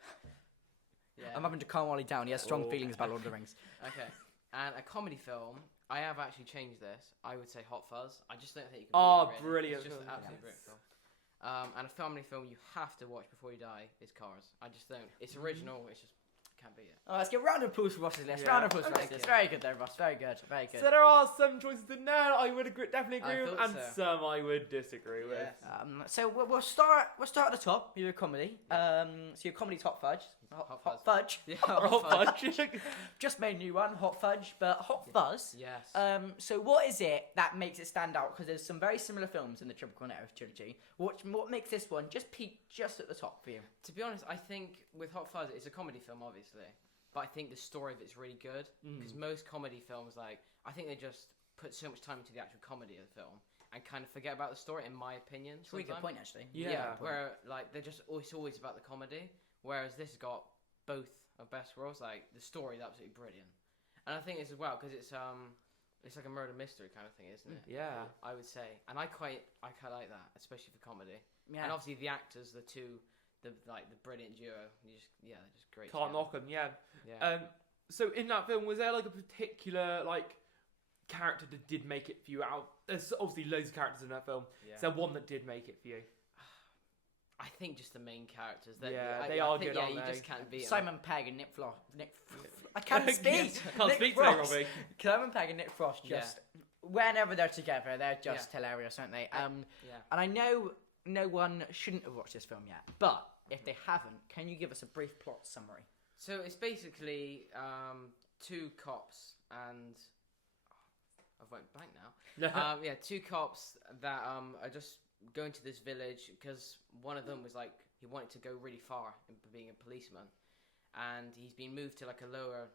Yeah. I'm having to calm Ollie down. He has strong feelings about Lord of the Rings. Okay. And a comedy film, I have actually changed this. I would say Hot Fuzz. I just don't think you can. Oh, beat it, really. brilliant It's just film, an absolutely yes. brilliant film. And a family film you have to watch before you die is Cars. I just don't. It's original. It's just can't beat it. Oh, let's give a round of applause for Ross's list. Yeah. Round of applause for Thank Ross's list. you. Very good there, Ross. Very good. Very good. So, there are some choices in there that I would definitely I agree with, thought and so. some I would disagree with. Yes. So we'll start at the top. Your comedy. So your comedy Hot Fudge. Hot Fudge. Yeah. Oh, fudge. Just made a new one, Hot Fudge, but Hot Fuzz. Yes. So what is it that makes it stand out? Because there's some very similar films in the Triple Cornetto trilogy. What makes this one just peak just at the top for you? To be honest, I think with Hot Fuzz, it's a comedy film, obviously. But I think the story of it's really good. Because most comedy films, I think they just put so much time into the actual comedy of the film and kind of forget about the story, in my opinion. It's a really good sometimes. point, actually. Yeah. Where, they're just always about the comedy. Whereas this has got both of best roles. The story is absolutely brilliant. And I think it's as well, because it's like a murder mystery kind of thing, isn't it? Yeah. I would say. And I quite like that, especially for comedy. Yeah. And obviously the actors, the brilliant duo, they're just great. Can't together. knock them, yeah. Yeah. So in that film, was there a particular character that did make it for you out? There's obviously loads of characters in that film. Yeah. Is there one that did make it for you? I think just the main characters. They are good, Yeah, aren't you they? just can't beat 'em. Simon Pegg and Nick Frost. I can't speak. Can't Nick speak today, Frost. Robbie. Simon Pegg and Nick Frost Yeah. just whenever they're together, they're just hilarious, aren't they? Yeah. And I know no one shouldn't have watched this film yet, but if they haven't, can you give us a brief plot summary? So it's basically two cops and I've went blank now. Two cops that are just going to this village because one of them was like he wanted to go really far in being a policeman, and he's been moved to like a lower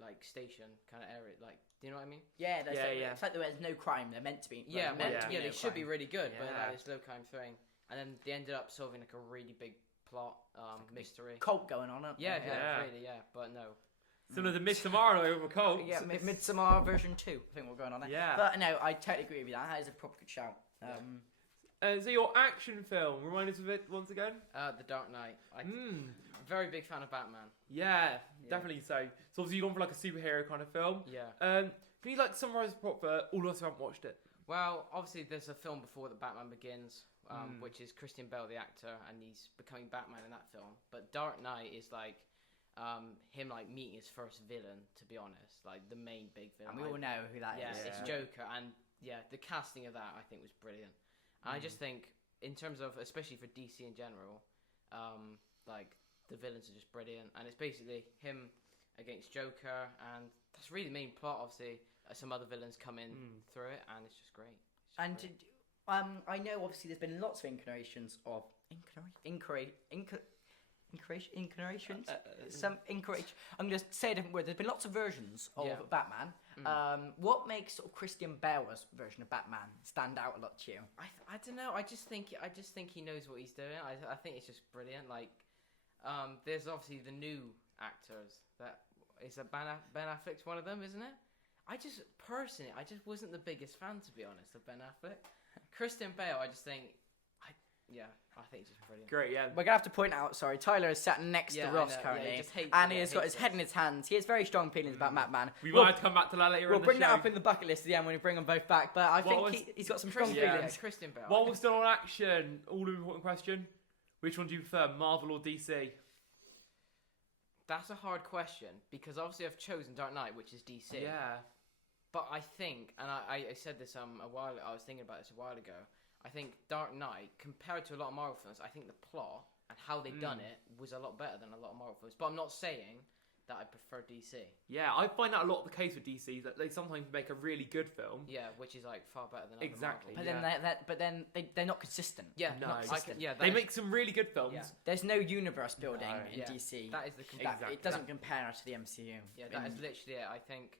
like station kind of area. Like, do you know what I mean? Yeah, it's like there's no crime. They're meant to be. They should be really good, but Yeah. like, it's low crime thing. And then they ended up solving like a really big plot mystery. Cult going on, aren't Yeah, there? really, but no. Similar to Midsommar over Cult. Yeah, Midsommar version 2, I think we're going on there. Yeah. But no, I totally agree with you. That is a proper good shout. So your action film, remind us of it once again. The Dark Knight. Very big fan of Batman. Yeah, definitely so. So obviously you've gone for like a superhero kind of film. Yeah. Can you like summarise the plot for all of us who haven't watched it? Well, obviously there's a film before that Batman Begins, which is Christian Bale, the actor, and he's becoming Batman in that film. But Dark Knight is like him like meeting his first villain, to be honest, like the main big villain. And we all know who that is. Yeah, it's Joker, and the casting of that I think was brilliant. And I just think, in terms of, especially for DC in general, like the villains are just brilliant, and it's basically him against Joker, and that's really the main plot. Obviously, some other villains come in through it, and it's just great. I know obviously there's been lots of incarnations of incarnations. I'm going to say a different word. There's been lots of versions of Batman. What makes sort of Christian Bale's version of Batman stand out a lot to you? I don't know. I just think he knows what he's doing. I think it's just brilliant. Like, there's obviously the new actors. Ben Affleck's one of them, isn't it? I just wasn't the biggest fan, to be honest, of Ben Affleck. Christian Bale, I just think, I think it's just brilliant. Great, yeah. We're going to have to point out, sorry, Tyler is sat next to Ross currently, and he has got his head in his hands. He has very strong feelings about Batman. We might come back to that later. We'll bring that up in the bucket list at the end when we bring them both back, but I think he's got some strong feelings. Christian Bale. While we're still on action, all important question, which one do you prefer, Marvel or DC? That's a hard question, because obviously I've chosen Dark Knight, which is DC. Yeah. But I think, and I said this I was thinking about this a while ago, I think Dark Knight, compared to a lot of Marvel films, I think the plot and how they've done it was a lot better than a lot of Marvel films. But I'm not saying that I prefer DC. Yeah, I find that a lot of the case with DC, that they sometimes make a really good film. Yeah, which is like far better than Exactly. other Marvel. But then they're not consistent. Yeah, No, not consistent. they make some really good films. Yeah. There's no universe building in DC. That is the Exactly. It doesn't compare to the MCU. Yeah, that is literally it. I think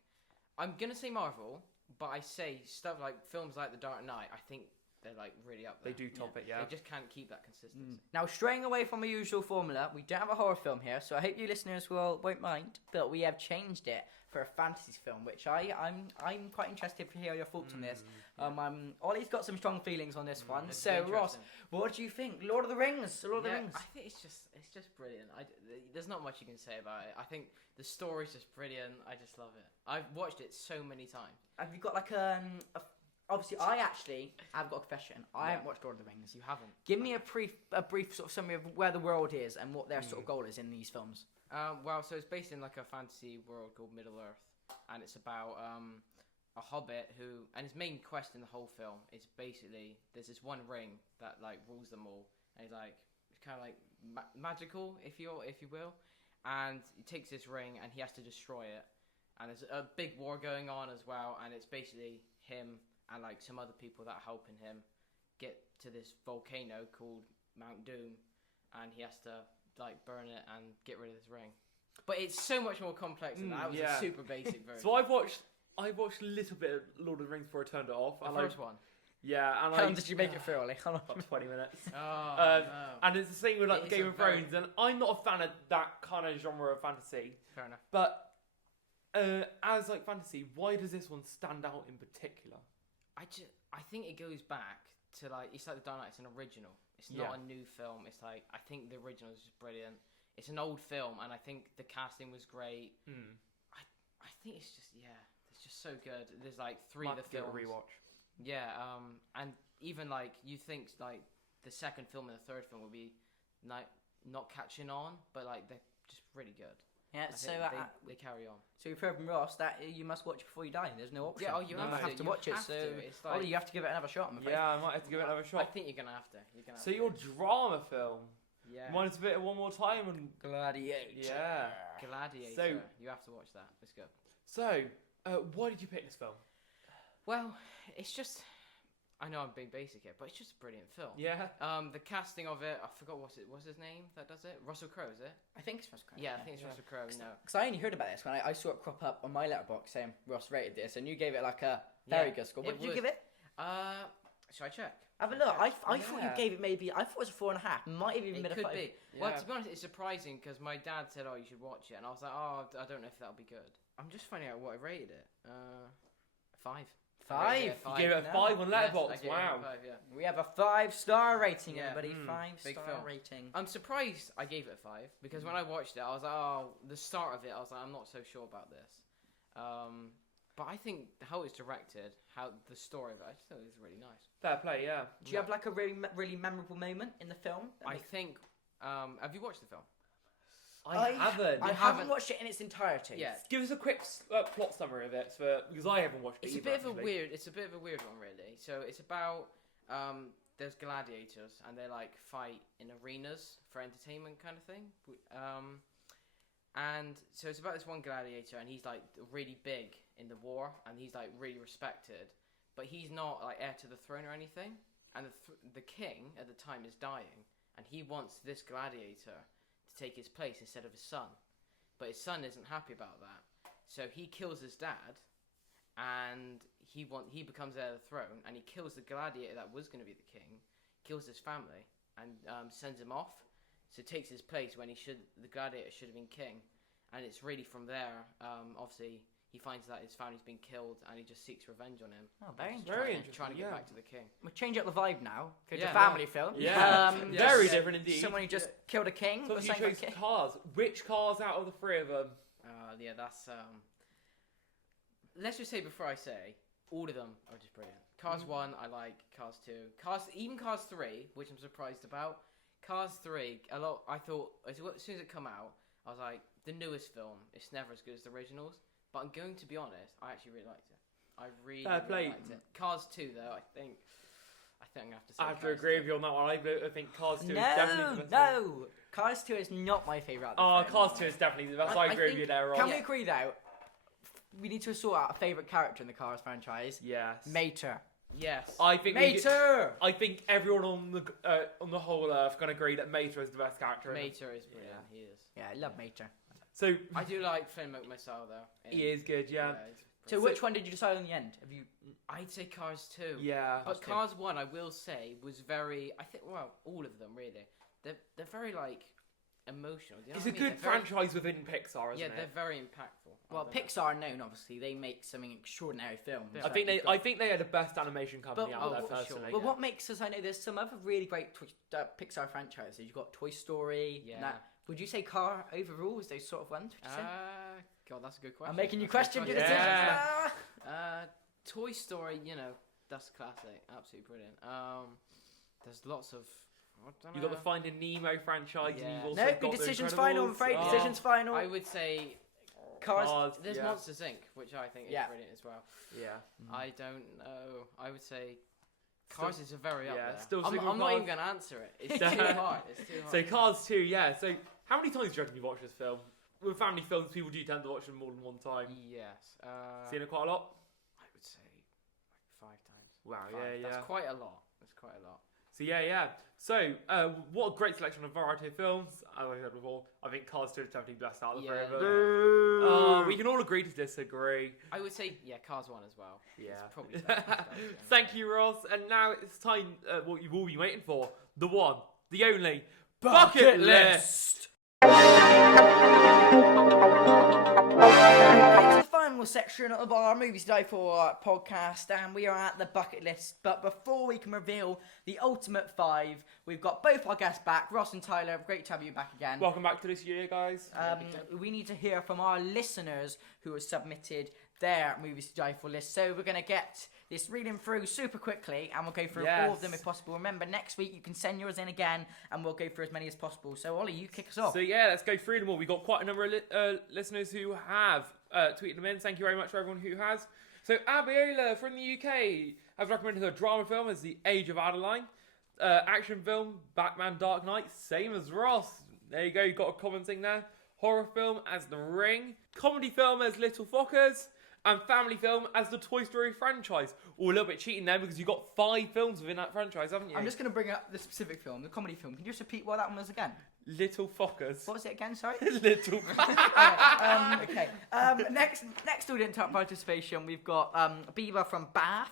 I'm gonna say Marvel, but I say stuff like films like The Dark Knight. I think they're like really up there. They do top it, yeah. They just can't keep that consistency. Now, straying away from the usual formula, we don't have a horror film here, so I hope you listeners won't mind, but we have changed it for a fantasy film, which I'm quite interested to hear your thoughts on this. Ollie's got some strong feelings on this one. It's So, Ross, interesting. what do you think? Lord of the Rings. I think it's just brilliant. There's not much you can say about it. I think the story's just brilliant. I just love it. I've watched it so many times. Have you got like obviously, I've got a confession. I haven't watched Lord of the Rings. You haven't? Give me a brief sort of summary of where the world is and what their sort of goal is in these films. Well, so it's based in like a fantasy world called Middle Earth, and it's about a hobbit and his main quest in the whole film is basically there's this one ring that like rules them all, and it's kind of like magical, if you will, and he takes this ring and he has to destroy it, and there's a big war going on as well, and it's basically him and like some other people that are helping him get to this volcano called Mount Doom, and he has to like burn it and get rid of this ring. But it's so much more complex than that. That was a super basic version. So I watched a little bit of Lord of the Rings before I turned it off. The first one. Yeah, and How long did you make it feel, Ollie? About 20 minutes. Oh, no. And it's the same with like It the is Game a of very- Thrones, and I'm not a fan of that kind of genre of fantasy. Fair enough. But as like fantasy, why does this one stand out in particular? I think it goes back to like it's like The Dark Knight. It's an original. It's not a new film. It's like I think the original is just brilliant. It's an old film, and I think the casting was great. I think it's just so good. There's like three of the Give it films. a rewatch. Yeah, and even like you think like the second film and the third film will be like not catching on, but like they're just really good. Yeah, I so think they carry on. so you've heard from Ross that you must watch it before you die. There's no option. Yeah, you have to watch it. have So to. It's Ollie, like- you have to give it another shot. I'm afraid. Yeah, I might have to give it another I shot. think you're gonna have to. So your drama film. Yeah. Mind us a bit one more time and Gladiator. yeah. Gladiator. So- You have to watch that. It's good. So, why did you pick this film? Well, it's just. I know I'm being basic here, but it's just a brilliant film. Yeah. The casting of it, I forgot what's his name that does it? Russell Crowe, is it? I think it's Russell Crowe. Yeah, I think it's Russell Crowe. No. Because I only heard about this when I saw it crop up on my letterbox saying Ross rated this, and you gave it like a very good score. What it did you was. give it? Should I check? Have a look. I thought Yeah. you gave it maybe. I thought it was a 4.5. Might have even been It a could 5. be. Well, Yeah. to be honest, it's surprising because my dad said, "Oh, you should watch it," and I was like, "Oh, I don't know if that'll be good." I'm just finding out what I rated it. 5. 5. Yeah, You gave it a No. 5 on Yes, Letterboxd. I gave it a Wow. 5, yeah. We have a 5-star rating, Yeah. everybody. Mm. 5-star film. rating. I'm surprised I gave it a 5 because when I watched it, I was like, "Oh, the start of it, I was like, I'm not so sure about this." But I think how it's directed, how the story of it, I just thought it was really nice. Fair play, yeah. Do you have like a really memorable moment in the film? I think. Have you watched the film? I haven't. I You haven't haven't- watched it in its entirety. Yeah. Give us a quick plot summary of it, because I haven't watched it It's a either, bit of a actually. weird. It's a bit of a weird one, really. So it's about there's gladiators and they like fight in arenas for entertainment kind of thing. And so it's about this one gladiator, and he's like really big in the war, and he's like really respected, but he's not like heir to the throne or anything. And the king at the time is dying, and he wants this gladiator to take his place instead of his son, but his son isn't happy about that. So he kills his dad, and he becomes heir to the throne, and he kills the gladiator that was going to be the king, kills his family, and sends him off. So takes his place when the gladiator should have been king, and it's really from there. Obviously, he finds that his family's been killed, and he just seeks revenge on him. Oh, very He's interesting. trying to get yeah. back to the king. We'll change up the vibe now. Go to Yeah. family film. Yeah. Very just different indeed. Someone who just killed a king. So or you something chose like it. cars. Which cars out of the three of them? Yeah, that's let's just say before I say, all of them are just brilliant. Cars 1, I like. Cars 2, even Cars 3, which I'm surprised about. Cars 3, I thought as soon as it come out, I was like, the newest film, it's never as good as the originals. But I'm going to be honest, I actually really liked it. I really liked it. Cars 2, though, I think I'm gonna have to say. I have to Cars agree 2. with you on that one. I think Cars 2 is definitely the best one. No. Cars 2 is not my favourite. Oh, Cars 2 is definitely the best. I agree with you there, Ross. Can we agree though? We need to sort out a favourite character in the Cars franchise. Yes. Mater. Yes. I think Mater. I think everyone on the whole earth can agree that Mater is the best character. in it. Mater is brilliant. He is. Yeah, I love Mater. So I do like Flynn McMissile though. he is good, yeah. he's So brilliant. which one did you decide on the end? Have you? I'd say Cars 2. Yeah. But Cars 1, I will say, was very. I think, well, all of them really. They're very like emotional. You know It's what a I mean? good They're very- franchise within Pixar, isn't Yeah, it? they're very impactful. Well, aren't they? Pixar are known, obviously. They make some extraordinary films. Yeah. I think they are the best animation company But- out there oh, for sure. personally. But what makes us? I know there's some other really great Pixar franchises. You've got Toy Story. Yeah. and that. Would you say Car overall is those sort of ones? Would you say? God, that's a good question. I'm making you That's a question good your question. decisions. Yeah. Ah. Toy Story, that's classic. Absolutely brilliant. There's lots of. I don't You've know. got the Finding Nemo franchise, and Yeah. you've also No, got your the decision's Incredibles. final. I'm afraid Oh. decision's final. I would say Cars. there's yeah. Monsters Inc., which I think is Yeah. brilliant as well. Yeah. I don't know. I would say Cars is a very up yeah, there. still I'm single not even Cars. going to answer it. It's too hard. It's too hard. So Cars 2, yeah. So how many times do you reckon you watched this film? With family films, people do tend to watch them more than one time. Yes. Seen it quite a lot? I would say like 5 times. Wow, 5. yeah. That's quite a lot. That's quite a lot. So yeah. So what a great selection of variety of films. As I said before, I think Cars 2 is definitely best out of the three of them. We can all agree to disagree. I would say Cars 1 as well. Yeah. It's probably better than Cars 2. Thank you, Ross. And now it's time, what you've all been waiting for. The one, the only, Bucket List! It's the final section of our Movies Today for podcast, and we are at the bucket list. But before we can reveal the ultimate 5, we've got both our guests back, Ross and Tyler. Great to have you back again. Welcome back to this year, guys. We need to hear from our listeners who have submitted their movies to die for list. So we're going to get this reading through super quickly, and we'll go through all of them if possible. Remember, next week you can send yours in again, and we'll go through as many as possible. So Ollie, you kick us off. So yeah, let's go through them all. We've got quite a number of listeners who have tweeted them in. Thank you very much for everyone who has. So Abiola from the UK has recommended her drama film as The Age of Adeline. Action film, Batman Dark Knight, same as Ross. There you go, you got a commenting there. Horror film as The Ring. Comedy film as Little Fockers. And family film as the Toy Story franchise. Oh, a little bit cheating there because you've got 5 films within that franchise, haven't you? I'm just going to bring up the specific film, the comedy film. Can you just repeat what that one was again? Little Fockers. What was it again, sorry? Little Okay. Next audience participation, we've got Biba from Bath.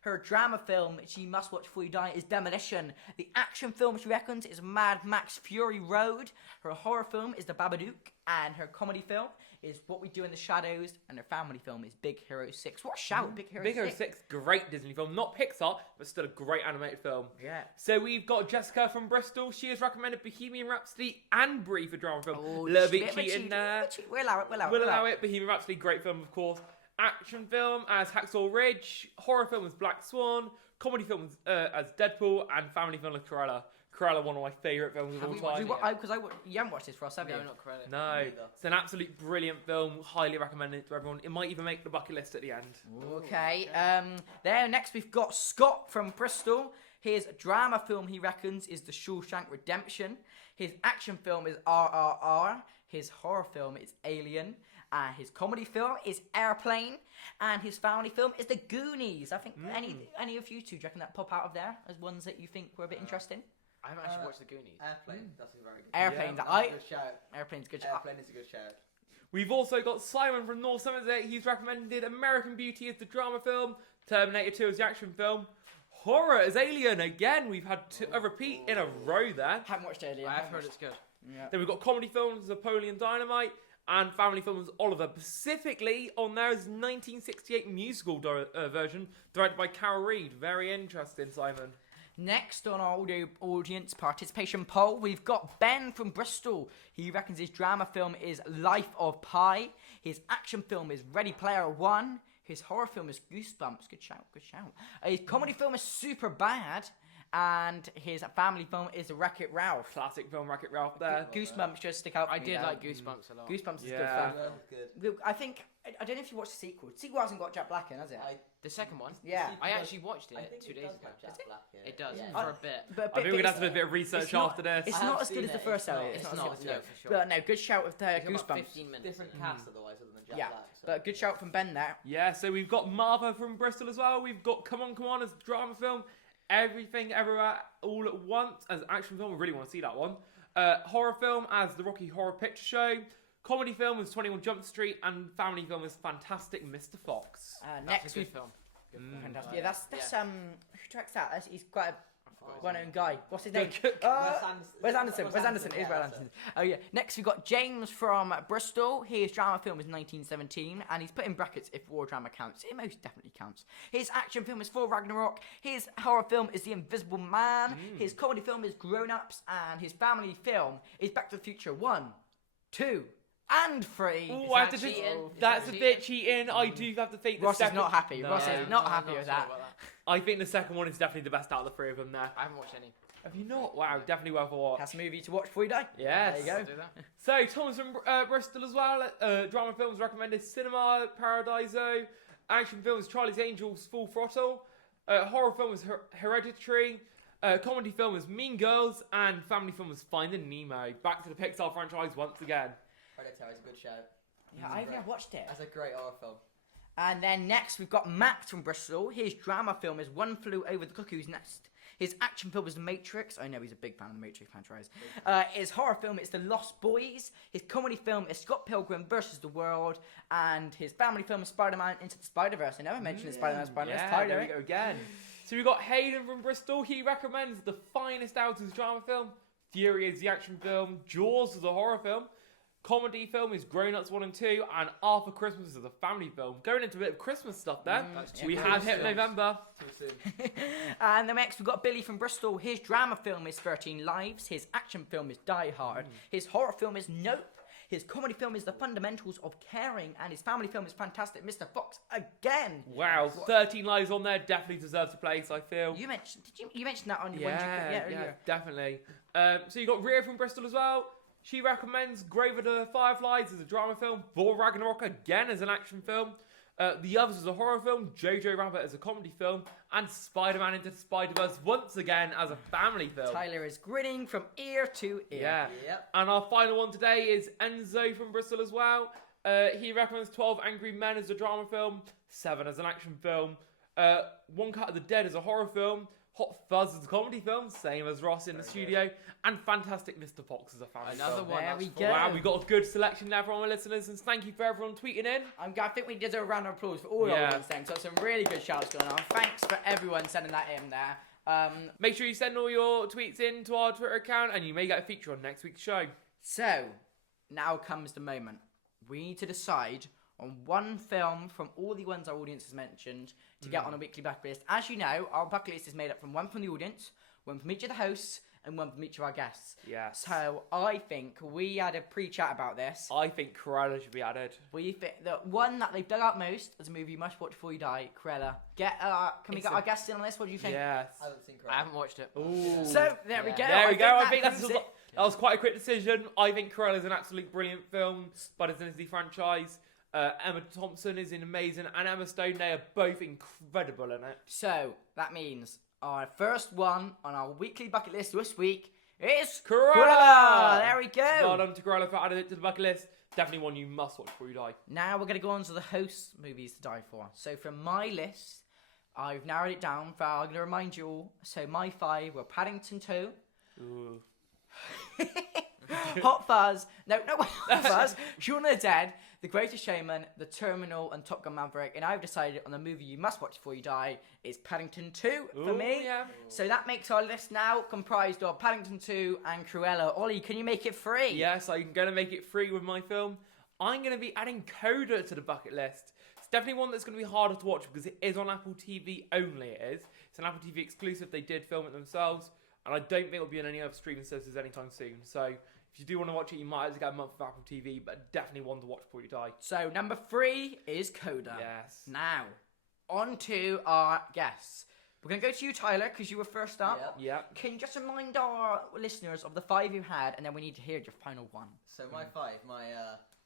Her drama film she must watch before you die is Demolition. The action film she reckons is Mad Max Fury Road. Her horror film is The Babadook, and her comedy film is What We Do in the Shadows, and her family film is Big Hero 6. What a shout, Big Hero 6. Big Hero 6, great Disney film. Not Pixar, but still a great animated film. Yeah. So we've got Jessica from Bristol. She has recommended Bohemian Rhapsody and Brie for drama film. Oh, little bit cheating there. We'll allow it. We'll allow it. Bohemian Rhapsody, great film, of course. Action film as Hacksaw Ridge. Horror film as Black Swan. Comedy film as Deadpool. And family film as Cruella. Cruella, one of my favourite films of all time. Because you haven't watched this for us, have you? No, not credit. No, it's an absolute brilliant film. Highly recommend it to everyone. It might even make the bucket list at the end. Okay. There next we've got Scott from Bristol. His drama film he reckons is The Shawshank Redemption. His action film is RRR. His horror film is Alien. His comedy film is Airplane. And his family film is The Goonies. I think any of you two, do you reckon that pop out of there as ones that you think were a bit interesting? I haven't actually watched The Goonies. Airplane, that's a very good Airplane, That's I- a good shout. Airplane's good. Airplane is a good shout. We've also got Simon from North Somerset. He's recommended American Beauty as the drama film, Terminator 2 as the action film, horror as Alien. Again, we've had a repeat in a row there. Haven't watched Alien. I have heard it's good. Yeah. Then we've got comedy films as Napoleon Dynamite and family films as Oliver. Specifically on there is 1968 musical version directed by Carol Reed. Very interesting, Simon. Next on our audience participation poll, we've got Ben from Bristol. He reckons his drama film is Life of Pi. His action film is Ready Player One. His horror film is Goosebumps. Good shout. His comedy film is Super Bad. And his family film is Wreck-It Ralph. Classic film, Wreck-It Ralph there. Goosebumps just stick out for I me did there. like Goosebumps a lot. Goosebumps is Yeah. good fun. Good. I think, I don't know if you watched the sequel. The sequel hasn't got Jack Black in, has it? The second one? Yeah. I actually watched it I think 2 it days does ago. have Jack Black, yeah. It does, Yeah. for a bit. But I think we're going to have to do a it's- bit of research it's not- after this. It's I not have as good seen as the it, first it's not- element. It's as not, good as no, the- for sure. But no, good shout with It's about Goosebumps. 15 minutes. Different cast otherwise, other than Jack Yeah, Black. So. but good shout from Ben there. Yeah, so we've got Martha from Bristol as well. We've got Come On as drama film. Everything Everywhere All at Once as action film. We really want to see that one. Horror film as The Rocky Horror Picture Show. Comedy film is 21 Jump Street. And family film is Fantastic Mr. Fox. That's Next a we've good film. fantastic. Yeah, that's Yeah. who directs that? He's quite a forgot his well-known guy. What's his name? Wes Anderson. Wes Anderson. It is Wes Anderson. Oh yeah. Next we've got James from Bristol. His drama film is 1917, and he's put in brackets if war drama counts. It most definitely counts. His action film is Thor Ragnarok. His horror film is The Invisible Man. His comedy film is Grown Ups, and his family film is Back to the Future 1, 2, and 3. Ooh, I have that to just, cheating? that's Is a that bit cheating. I do have to think the Ross second. is not happy. No. Ross is not happy with sure that. about I think the second one is definitely the best out of the three of them there. I haven't watched any. Have you not? Wow, definitely worth a watch. That's a movie to watch before you die. Yes. There you I'll go. do that. So, Thomas from Bristol as well. Drama films recommended Cinema Paradiso. Action films Charlie's Angels Full Throttle. Horror film is Hereditary. Comedy film is Mean Girls. And family film is Finding Nemo. Back to the Pixar franchise once again. Hereditary is a good shout. Yeah, I've never watched it. That's a great horror film. And then next we've got Max from Bristol. His drama film is One Flew Over the Cuckoo's Nest. His action film is The Matrix. I know he's a big fan of the Matrix franchise. His horror film is The Lost Boys. His comedy film is Scott Pilgrim vs. the World. And his family film is Spider-Man Into the Spider-Verse. I never mentioned the Spider-Man. Yeah, there we go again. So we've got Hayden from Bristol. He recommends The Finest Hours as a drama film. Fury is the action film. Jaws is a horror film. Comedy film is Grown Ups 1 and 2, and After Christmas is a family film. Going into a bit of Christmas stuff there. We have hit November. Too soon. And then next we've got Billy from Bristol. His drama film is 13 Lives. His action film is Die Hard. His horror film is Nope. His comedy film is The Fundamentals of Caring, and his family film is fantastic. Mr. Fox again. Wow, 13 Lives on there definitely deserves a place, I feel. You mentioned you mentioned that on Yeah, earlier. definitely. So you got Rhea from Bristol as well. She recommends Grave of the Fireflies as a drama film, Thor Ragnarok again as an action film, The Others as a horror film, Jojo Rabbit as a comedy film, and Spider-Man Into the Spider-Verse once again as a family film. Tyler is grinning from ear to ear. Yeah. Yep. And our final one today is Enzo from Bristol as well. He recommends 12 Angry Men as a drama film, 7 as an action film, One Cut of the Dead as a horror film, Hot Fuzz as a comedy film, same as Ross in the studio, and Fantastic Mr. Fox as a family Another film. one. There that's we four. go. Wow, we got a good selection there from our listeners, and thank you for everyone tweeting in. I think we deserve a round of applause for all Yeah. of us then. So some really good shouts going on. Thanks for everyone sending that in there. Make sure you send all your tweets in to our Twitter account, and you may get a feature on next week's show. So now comes the moment. We need to decide on one film from all the ones our audience has mentioned to get on a weekly bucket list. As you know, our bucket list is made up from one from the audience, one from each of the hosts, and one from each of our guests. Yes. So I think we had a pre-chat about this. I think Cruella should be added. We think the one that they've dug out most as a movie you must watch before you die, Cruella. Can we It's get a- our guests in on this? What do you think? Yes. I haven't seen I haven't watched it. Ooh. So there we Yeah. go. There we go. I think that was quite a quick decision. I think Cruella is an absolutely brilliant film by the Disney franchise. Emma Thompson is amazing, and Emma Stone. They are both incredible in it. So that means our first one on our weekly bucket list this week is Cruella! There we go. Well done to Cruella for adding it to the bucket list. Definitely one you must watch before you die. Now we're going to go on to the host movies to die for. So from my list, I've narrowed it down. I'm going to remind you all. So my 5 were Paddington 2, Ooh. Hot Fuzz, Hot Fuzz, Shaun of the Dead, The Greatest Showman, The Terminal, and Top Gun Maverick. And I've decided on the movie you must watch before you die is Paddington 2 for Ooh, me. yeah. So that makes our list now comprised of Paddington 2 and Cruella. Ollie, can you make it 3? Yes, I'm going to make it free with my film. I'm going to be adding Coda to the bucket list. It's definitely one that's going to be harder to watch because it is on Apple TV only. It's an Apple TV exclusive. They did film it themselves. And I don't think it'll be on any other streaming services anytime soon. So if you do want to watch it, you might have to get a month of Apple TV, but definitely one to watch before you die. So number 3 is Coda. Yes. Now, on to our guests. We're going to go to you, Tyler, because you were first up. Yep. Yeah. Can you just remind our listeners of the 5 you had, and then we need to hear your final one. So my 5, my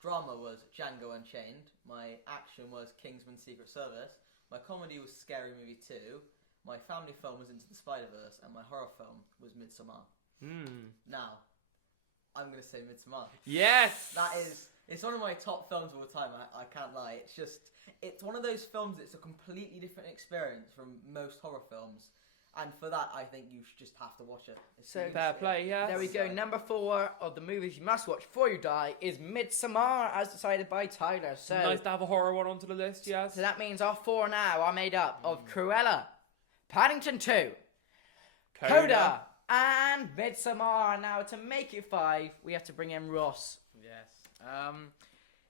drama was Django Unchained. My action was Kingsman Secret Service. My comedy was Scary Movie 2. My family film was Into the Spider-Verse, and my horror film was Midsommar. Now, I'm going to say Midsommar. Yes! It's one of my top films of all time, I can't lie. It's one of those films that's a completely different experience from most horror films. And for that, I think you should just have to watch it. It's So- really Fair good. play, yeah. There we go. Number 4 of the movies you must watch before you die is Midsommar, as decided by Tyler. So, Nice to have a horror one onto the list, yes. so that means our 4 now are made up of Cruella, Paddington 2, Coda, and Midsommar. Now, to make it 5, we have to bring in Ross. Yes.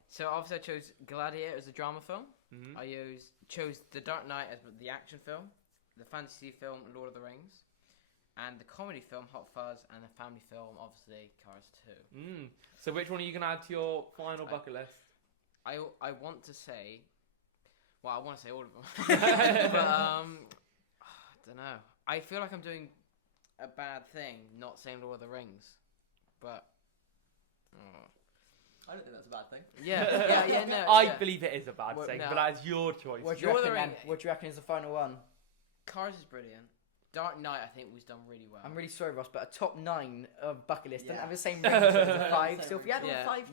So obviously I chose Gladiator as a drama film. Mhm. I chose The Dark Knight as the action film, the fantasy film Lord of the Rings, and the comedy film Hot Fuzz, and the family film obviously Cars 2. So which one are you going to add to your final bucket list? I want to say, well, I want to say all of them, but I don't know. I feel like I'm doing a bad thing not saying Lord of the Rings, but I don't think that's a bad thing. yeah, no. I yeah. believe it is a bad What- thing, no. but that's your choice. What do you Lord of reckon the then? Rings. What do you reckon is the final one? Cars is brilliant. Dark Knight I think was done really well. I'm really sorry, Ross, but a top 9 of bucket list doesn't Yeah. have the same range as a 5. So if you had all Yeah. 5,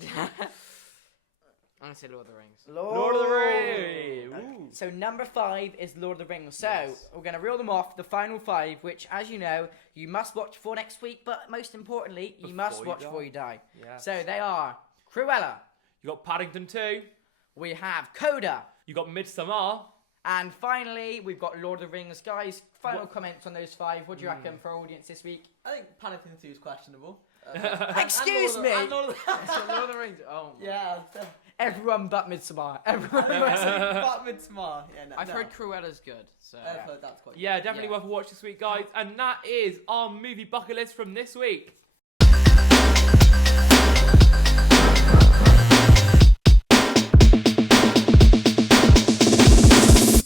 I'm gonna say Lord of the Rings. Lord of the Rings. Ooh. So number 5 is Lord of the Rings. So Yes. we're going to reel them off, the final 5, which, as you know, you must watch for next week, but most importantly, you must Before you watch die. before you die. Yeah. So they are Cruella, You got Paddington 2. we have Coda, You got Midsommar. and finally, we've got Lord of the Rings. Guys, final comments on those 5. What do you reckon for our audience this week? I think Paddington 2 is questionable. Excuse me? And Lord of So Lord of the Rings. Oh my. yeah. Everyone but Midsommar. Everyone. But Midsommar. Yeah, no, I've no. heard Cruella's good. So I've heard that's quite Yeah, definitely Yeah. worth a watch this week, guys. And that is our movie bucket list from this week.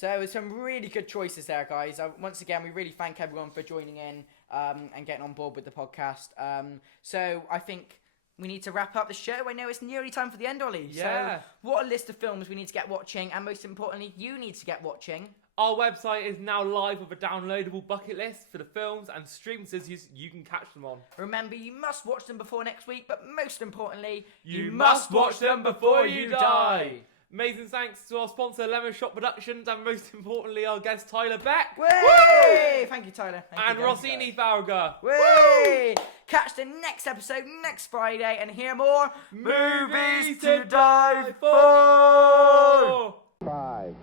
So it was some really good choices there, guys. Once again, we really thank everyone for joining in and getting on board with the podcast. So I think we need to wrap up the show. I know it's nearly time for the end, Ollie. Yeah. So what a list of films we need to get watching, and most importantly, you need to get watching. Our website is now live with a downloadable bucket list for the films and streaming services you can catch them on. Remember, you must watch them before next week, but most importantly, You must watch them before you die. Amazing thanks to our sponsor Lemon Shop Productions and most importantly our guest Tyler Beck. Way! Thank you, Tyler. Thank And you, Rossini Foulger. Way! Catch the next episode next Friday and hear more Movies to Die For! 5,